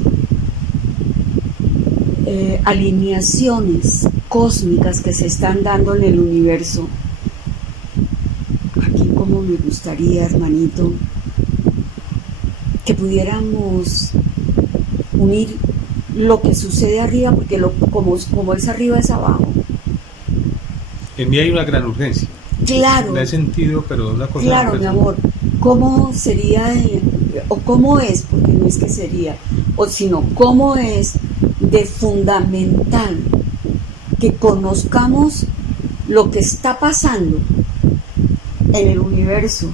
alineaciones cósmicas que se están dando en el universo. Aquí como me gustaría, hermanito, que pudiéramos unir lo que sucede arriba, porque como es arriba es abajo. En mí hay una gran urgencia. Claro. No he sentido, pero una cosa... Claro, mi amor. ¿Cómo sería, o cómo es, porque no es que sería, o sino cómo es de fundamental que conozcamos lo que está pasando en el universo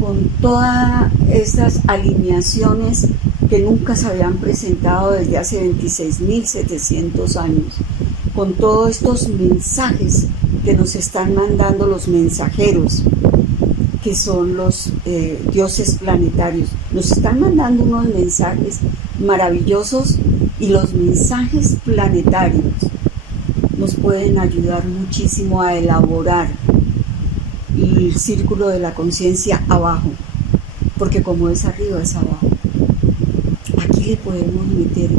con todas estas alineaciones que nunca se habían presentado desde hace 26.700 años, con todos estos mensajes que nos están mandando los mensajeros, que son los dioses planetarios. Nos están mandando unos mensajes maravillosos, y los mensajes planetarios nos pueden ayudar muchísimo a elaborar el círculo de la conciencia abajo, porque como es arriba es abajo. Aquí le podemos meter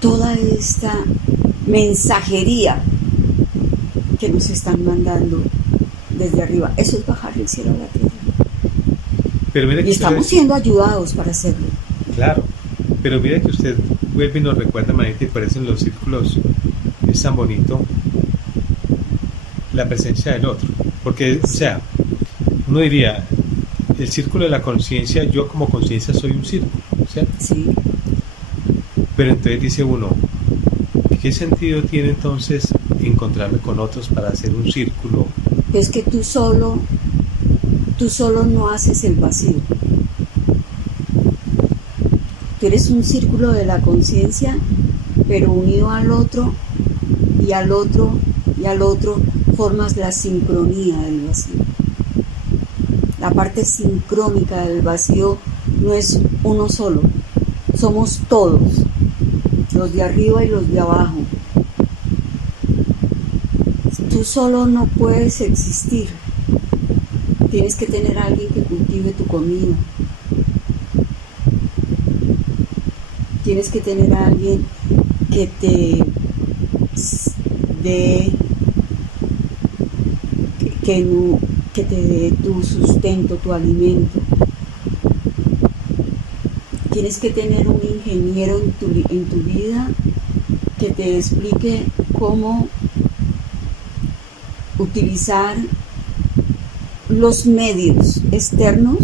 toda esta mensajería que nos están mandando desde arriba. Eso es bajar el cielo a la tierra. Pero mire que y estamos siendo ayudados para hacerlo. Claro, pero mire que usted vuelve y nos recuerda, manita, y por eso en los círculos es tan bonito la presencia del otro. Porque, o sea, uno diría, el círculo de la conciencia, yo como conciencia soy un círculo, ¿cierto? Sí. Pero entonces dice uno, ¿qué sentido tiene entonces encontrarme con otros para hacer un círculo? Es que tú solo no haces el vacío. Tú eres un círculo de la conciencia, pero unido al otro, y al otro, y al otro, formas la sincronía del vacío. La parte sincrónica del vacío no es uno solo, somos todos, los de arriba y los de abajo. Tú solo no puedes existir. Tienes que tener a alguien que cultive tu comida. Tienes que tener a alguien que te dé que te dé tu sustento, tu alimento. Tienes que tener un ingeniero en tu vida que te explique cómo utilizar los medios externos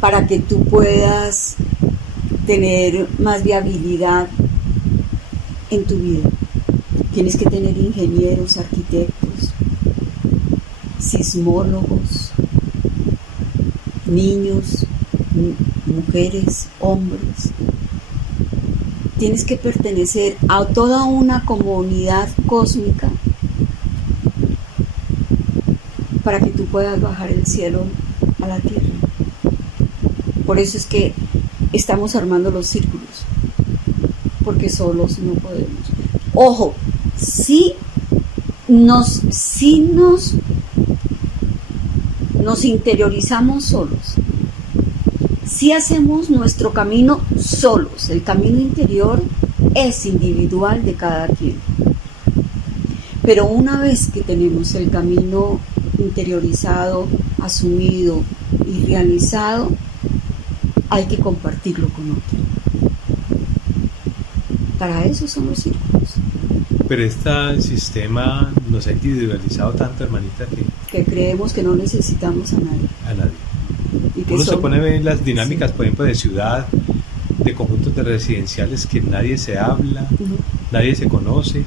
para que tú puedas tener más viabilidad en tu vida. Tienes que tener ingenieros, arquitectos, sismólogos, niños, mujeres, hombres. Tienes que pertenecer a toda una comunidad cósmica para que tú puedas bajar el cielo a la tierra. Por eso es que estamos armando los círculos, porque solos no podemos. Ojo, si nos interiorizamos solos, si hacemos nuestro camino solos, el camino interior es individual de cada quien. Pero una vez que tenemos el camino interiorizado, asumido y realizado, hay que compartirlo con otro. Para eso son los círculos. Pero este sistema nos ha individualizado tanto, hermanita, que creemos que no necesitamos a nadie. A nadie. Y que uno se pone a ver las dinámicas, sí, por ejemplo, de ciudad, de conjuntos de residenciales que nadie se habla, nadie se conoce.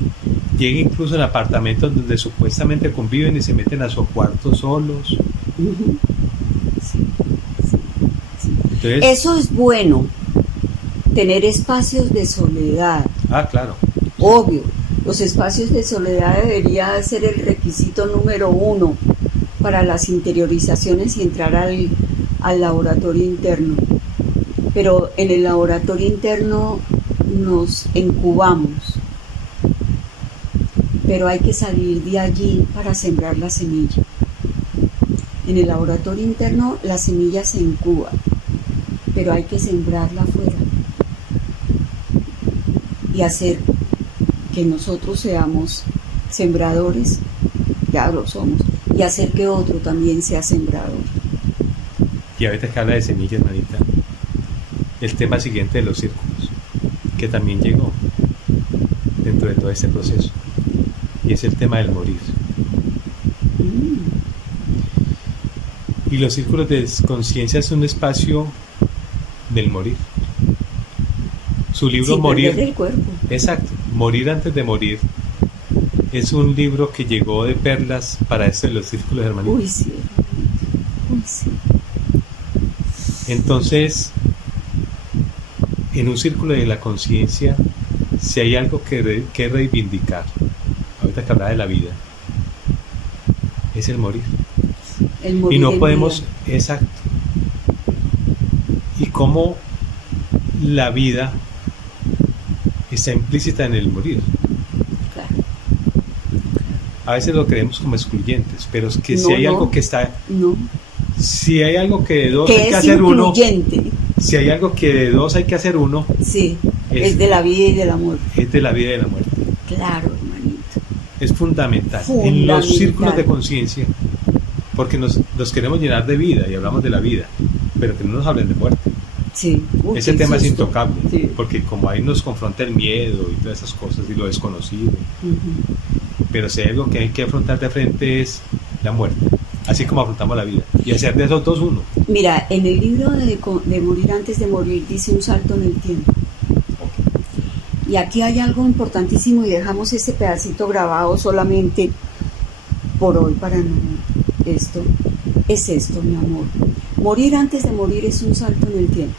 Llega incluso en apartamentos donde supuestamente conviven y se meten a su cuarto solos. Sí. Entonces, eso es bueno, tener espacios de soledad. Ah, claro. Obvio, los espacios de soledad debería ser el requisito número 1 para las interiorizaciones y entrar al laboratorio interno. Pero en el laboratorio interno nos incubamos. Pero hay que salir de allí para sembrar la semilla. En el laboratorio interno la semilla se incuba, pero hay que sembrarla afuera y hacer que nosotros seamos sembradores, ya lo somos, y hacer que otro también sea sembrador. Y ahorita que habla de semillas, hermanita, el tema siguiente de los círculos, que también llegó dentro de todo este proceso, y es el tema del morir. Y los círculos de conciencia es un espacio del morir. Su libro Sin Morir, perder el cuerpo. exacto, Morir antes de morir, es un libro que llegó de perlas para esto de los círculos, hermanita. Uy, sí, uy, sí. Entonces, en un círculo de la conciencia, si hay algo que reivindicar, ahorita que hablaba de la vida, es el morir. El morir Y no en podemos, vida. exacto. Y cómo la vida está implícita en el morir. Claro. A veces lo creemos como excluyentes, pero es que si No, hay no. algo que está, No. si hay algo que de dos Que hay que es hacer uno, incluyente. si hay algo que de dos hay que hacer uno, Sí, Es- es de la vida y del amor. es de la vida y de la muerte. Claro, hermanito. Es fundamental. En Fundamental. los círculos de conciencia, porque nos queremos llenar de vida y hablamos de la vida, pero que no nos hablen de muerte. Sí. Uy, Ese qué tema es susto. intocable, Sí. porque como ahí nos confronta el miedo y todas esas cosas y lo desconocido, Ujú. pero si hay algo que hay que afrontar de frente es la muerte, así como afrontamos la vida, y hacer de esos dos uno. Mira, en el libro de Morir antes de morir dice un salto en el tiempo. Y aquí hay algo importantísimo y dejamos este pedacito grabado solamente por hoy para no esto. Es esto, mi amor. Morir antes de morir es un salto en el tiempo.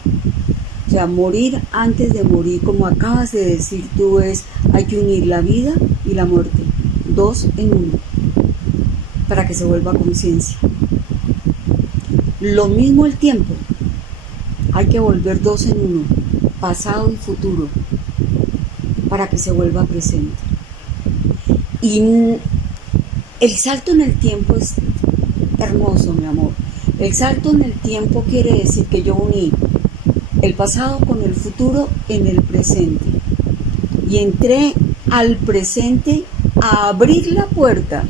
O sea, morir antes de morir, como acabas de decir tú, hay que unir la vida y la muerte, dos en uno, para que se vuelva conciencia. Lo mismo el tiempo, hay que volver dos en uno, pasado y futuro, para que se vuelva presente. Y el salto en el tiempo es hermoso, mi amor. El salto en el tiempo quiere decir que yo uní el pasado con el futuro en el presente. Y entré al presente a abrir la puerta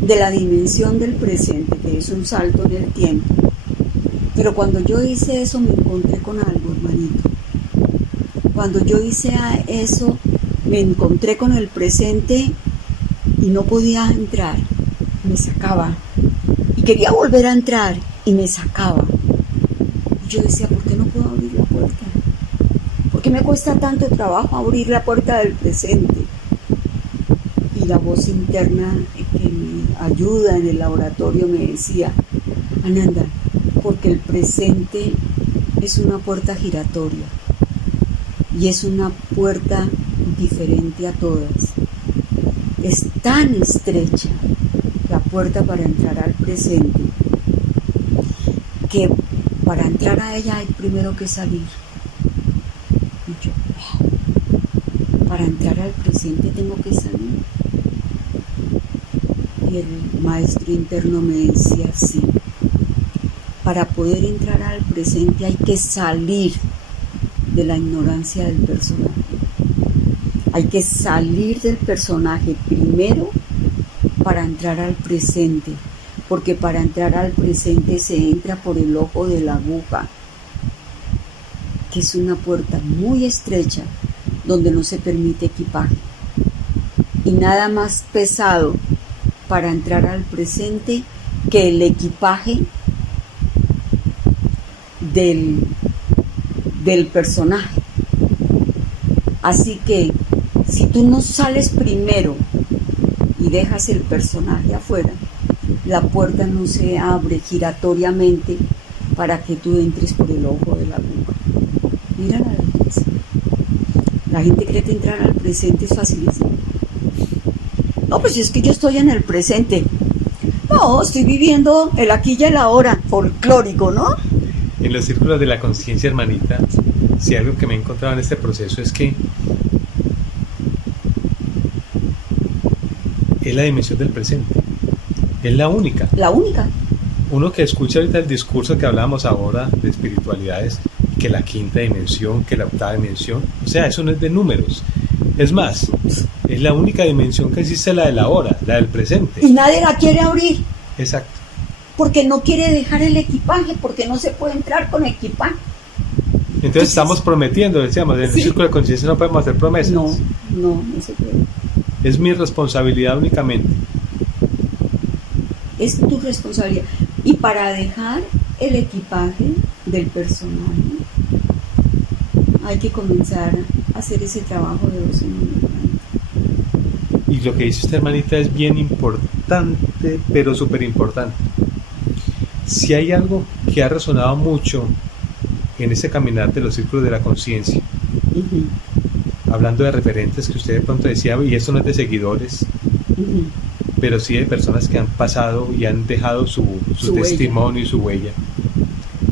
de la dimensión del presente, que es un salto en el tiempo. Pero cuando yo hice eso me encontré con algo, hermanito. Cuando yo hice eso me encontré con el presente y no podía entrar, me sacaba. Y quería volver a entrar y me sacaba. Y yo decía, ¿por qué no puedo abrir la puerta? ¿Por qué me cuesta tanto trabajo abrir la puerta del presente? Y la voz interna que me ayuda en el laboratorio me decía, Ananda, porque el presente es una puerta giratoria y es una puerta diferente a todas. Es tan estrecha la puerta para entrar al presente que para entrar a ella hay primero que salir. Y yo, para entrar al presente tengo que salir. Y el maestro interno me decía así, para poder entrar al presente hay que salir de la ignorancia del personaje. Hay que salir del personaje primero para entrar al presente, porque para entrar al presente se entra por el ojo de la aguja, que es una puerta muy estrecha donde no se permite equipaje. Y nada más pesado para entrar al presente que el equipaje del personaje. Así que si tú no sales primero y dejas el personaje afuera, la puerta no se abre giratoriamente para que tú entres por el ojo de la aguja. Mira la belleza. La gente cree que entrar al presente es facilísimo. No, pues es que yo estoy en el presente. No, estoy viviendo el aquí y el ahora, folclórico, ¿no? En los círculos de la conciencia, hermanita, si algo que me he encontrado en este proceso es que es la dimensión del presente, es la única. La única. Uno que escucha ahorita el discurso que hablábamos ahora de espiritualidades, que la quinta dimensión, que la octava dimensión, o sea, eso no es de números, Es más, es la única dimensión que existe, la de la hora, la del presente. Y nadie la quiere abrir. Exacto. Porque no quiere dejar el equipaje, porque no se puede entrar con equipaje. Entonces estamos prometiendo, decíamos, en el círculo de conciencia no podemos hacer promesas. No se puede. Es mi responsabilidad únicamente. Es tu responsabilidad. Y para dejar el equipaje del personaje, hay que comenzar a hacer ese trabajo de 12 minutos. Y lo que dice usted, hermanita, es bien importante, pero súper importante. Si hay algo que ha resonado mucho en ese caminar de los círculos de la conciencia, hablando de referentes que usted de pronto decía, y esto no es de seguidores, pero sí de personas que han pasado y han dejado su testimonio y su huella,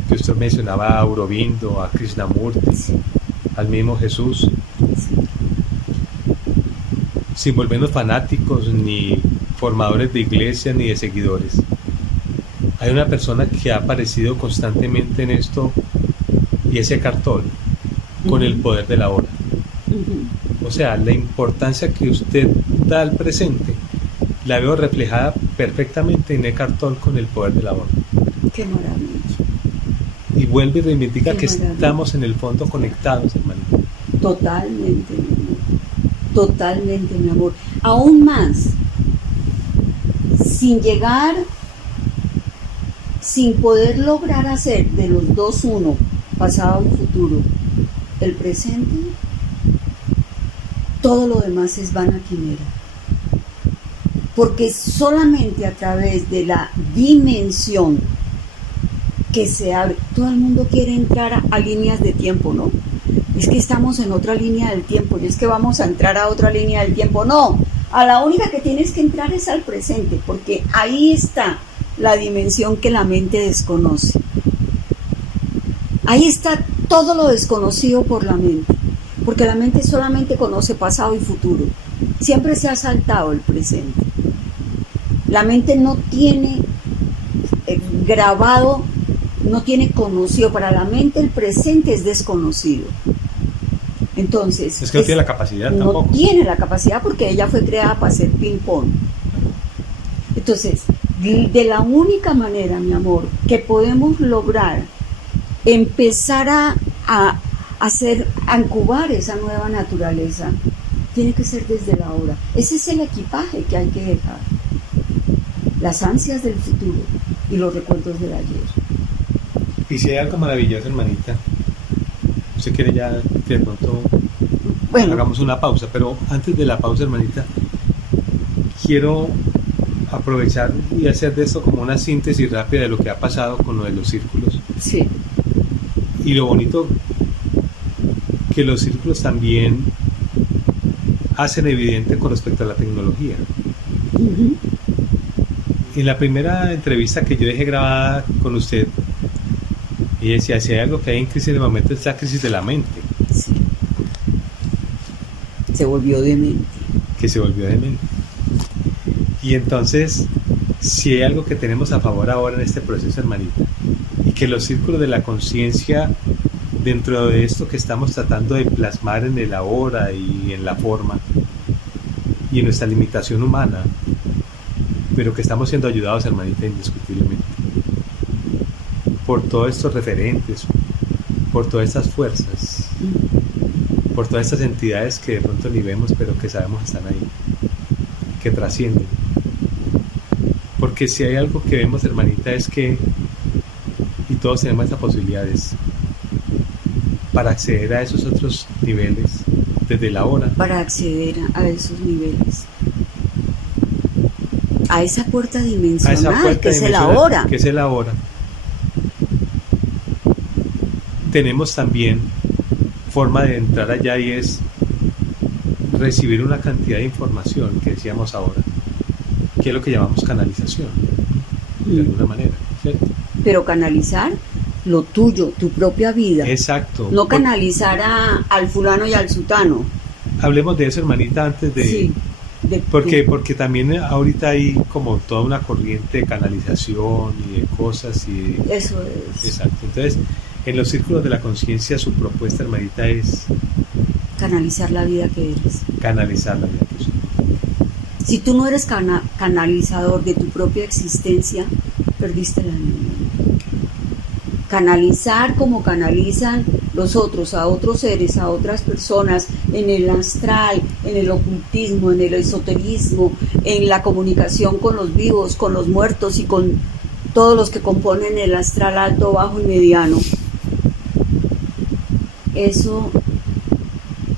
que usted mencionaba a Aurobindo, a Krishnamurti, al mismo Jesús, sin volvernos fanáticos ni formadores de iglesia ni de seguidores. Hay una persona que ha aparecido constantemente en esto, y ese cartón con el poder de la hora. O sea, la importancia que usted da al presente la veo reflejada perfectamente en el cartón con el poder de la hora. Qué maravilla. Y vuelve y reivindica que maravilla. estamos en el fondo conectados, hermano. Totalmente, mi amor. Totalmente, mi amor. Aún más, sin poder lograr hacer de los dos uno, pasado y futuro, el presente, todo lo demás es vana quimera. Porque solamente a través de la dimensión que se abre, todo el mundo quiere entrar a líneas de tiempo, ¿no? Es que estamos en otra línea del tiempo y es que vamos a entrar a otra línea del tiempo. No, a la única que tienes que entrar es al presente, porque ahí está la dimensión que la mente desconoce. Ahí está todo lo desconocido por la mente, porque la mente solamente conoce pasado y futuro. Siempre se ha saltado el presente. La mente no tiene grabado, no tiene conocido. Para la mente el presente es desconocido. Entonces, es que no tiene la capacidad tampoco. No tiene la capacidad porque ella fue creada para hacer ping-pong. Entonces, de la única manera, mi amor, que podemos lograr empezar a incubar esa nueva naturaleza, tiene que ser desde la hora. Ese es el equipaje que hay que dejar. Las ansias del futuro y los recuerdos del ayer. Y si hay algo maravilloso, hermanita, usted quiere ya que de pronto hagamos una pausa, pero antes de la pausa, hermanita, quiero aprovechar y hacer de esto como una síntesis rápida de lo que ha pasado con lo de los círculos. Sí. Y lo bonito que los círculos también hacen evidente con respecto a la tecnología. En la primera entrevista que yo dejé grabada con usted, y decía, si hay algo que hay en crisis en el momento es la crisis de la mente. Sí. Se volvió demente. Que se volvió demente. Y entonces, si hay algo que tenemos a favor ahora en este proceso, hermanita, y que los círculos de la conciencia, dentro de esto que estamos tratando de plasmar en el ahora y en la forma, y en nuestra limitación humana, pero que estamos siendo ayudados, hermanita, indiscutiblemente, por todos estos referentes, por todas estas fuerzas, por todas estas entidades que de pronto ni vemos, pero que sabemos están ahí, que trascienden. Porque si hay algo que vemos, hermanita, es que, y todos tenemos estas posibilidades, para acceder a esos otros niveles, desde la hora. Para acceder a esos niveles. A esa puerta dimensional, que es el ahora. Que es el ahora. Tenemos también forma de entrar allá, y es recibir una cantidad de información que decíamos ahora, que es lo que llamamos canalización, de alguna manera, ¿cierto? Pero canalizar lo tuyo, tu propia vida. Exacto. No canalizar al fulano y al sutano. Hablemos de eso, hermanita, antes de... Sí. Porque también ahorita hay como toda una corriente de canalización y de cosas y de... Eso es. Exacto. Entonces, en los círculos de la conciencia, su propuesta, hermanita, es canalizar la vida que eres. Canalizar la vida que soy. Si tú no eres canalizador de tu propia existencia, perdiste la vida. Canalizar como canalizan los otros, a otros seres, a otras personas, en el astral, en el ocultismo, en el esoterismo, en la comunicación con los vivos, con los muertos y con todos los que componen el astral alto, bajo y mediano. Eso,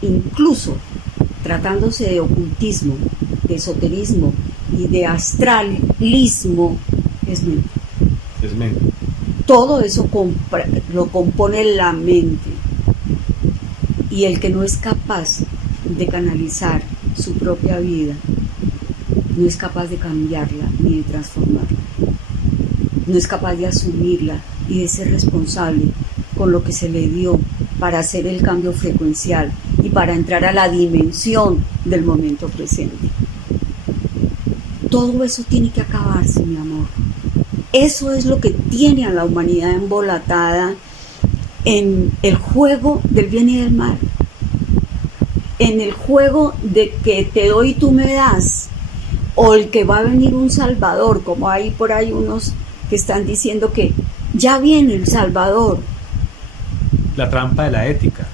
incluso tratándose de ocultismo, de esoterismo y de astralismo, es mente. Es mente. Todo eso lo compone la mente. Y el que no es capaz de canalizar su propia vida, no es capaz de cambiarla ni de transformarla. No es capaz de asumirla y de ser responsable con lo que se le dio para hacer el cambio frecuencial y para entrar a la dimensión del momento presente. Todo eso tiene que acabarse, mi amor. Eso es lo que tiene a la humanidad embolatada en el juego del bien y del mal, en el juego de que te doy y tú me das, o el que va a venir un salvador, como hay por ahí unos que están diciendo que ya viene el salvador. La trampa de la ética,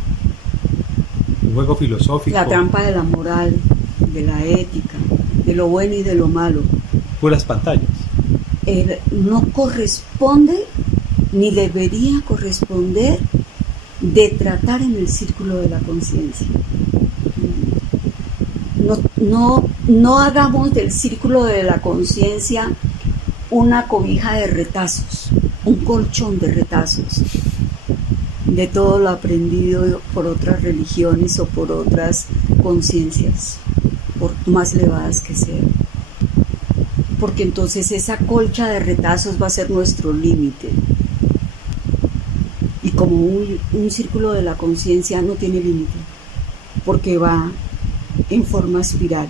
un juego filosófico. La trampa de la moral, de la ética, de lo bueno y de lo malo. Puras pantallas. No corresponde ni debería corresponder de tratar en el círculo de la conciencia. No hagamos del círculo de la conciencia una cobija de retazos, un colchón de retazos de todo lo aprendido por otras religiones o por otras conciencias, por más elevadas que sean. Porque entonces esa colcha de retazos va a ser nuestro límite. Y como un círculo de la conciencia no tiene límite, porque va en forma espiral.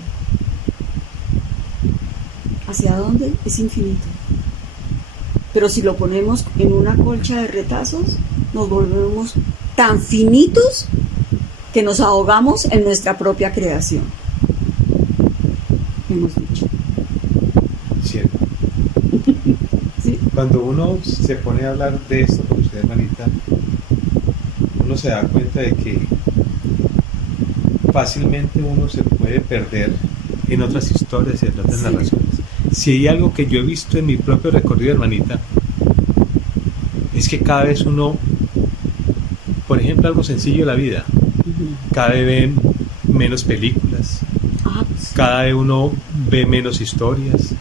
¿Hacia dónde? Es infinito. Pero si lo ponemos en una colcha de retazos, nos volvemos tan finitos que nos ahogamos en nuestra propia creación. Hemos dicho. Cierto. ¿Sí? Cuando uno se pone a hablar de esto con usted, hermanita, uno se da cuenta de que fácilmente uno se puede perder en otras historias y en otras narraciones. Si hay algo que yo he visto en mi propio recorrido, hermanita, es que cada vez uno, por ejemplo, algo sencillo de la vida, cada vez ve menos películas, cada vez uno ve menos historias,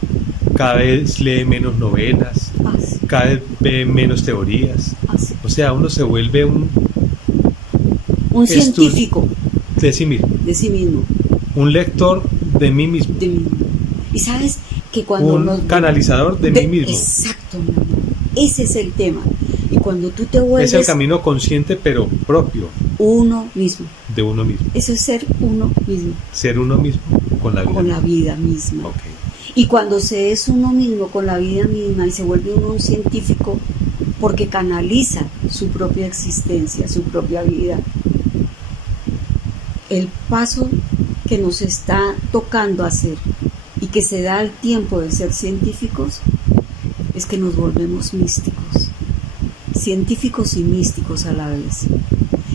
cada vez lee menos novelas, cada vez ve menos teorías. O sea, uno se vuelve un científico de sí mismo. De sí mismo. Un lector de mí mismo. De mí mismo. Y sabes que cuando un canalizador de mí mismo. Exacto, mi amor. Ese es el tema. Y cuando tú te vuelves... Es el camino consciente pero propio. Uno mismo. De uno mismo. Eso es ser uno mismo. Ser uno mismo con la vida. Con la vida misma. Okay. Y cuando se es uno mismo con la vida misma y se vuelve uno un científico porque canaliza su propia existencia, su propia vida, el paso que nos está tocando hacer y que se da el tiempo de ser científicos es que nos volvemos místicos, científicos y místicos a la vez.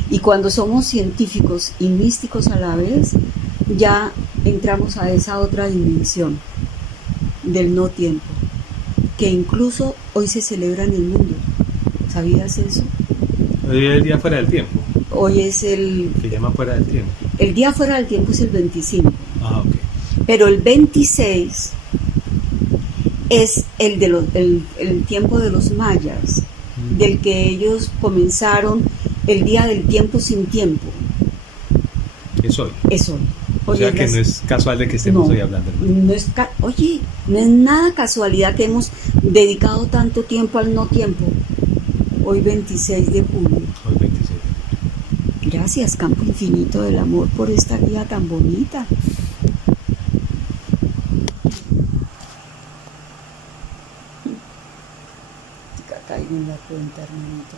Y cuando somos científicos y místicos a la vez, ya entramos a esa otra dimensión del no tiempo, que incluso hoy se celebra en el mundo. ¿Sabías eso? Hoy es el día fuera del tiempo. Hoy es el... Se llama fuera del tiempo. El día fuera del tiempo es el 25. Ah, ok. Pero el 26 es el tiempo de los mayas, del que ellos comenzaron el día del tiempo sin tiempo. Es hoy. Es hoy. O sea que no es casual de que estemos hoy hablando. No es oye, no es nada casualidad que hemos dedicado tanto tiempo al no tiempo. Hoy 26 de julio. Hoy 26. Gracias, Campo Infinito del Amor, por esta guía tan bonita. Caigo en la cuenta, hermanito.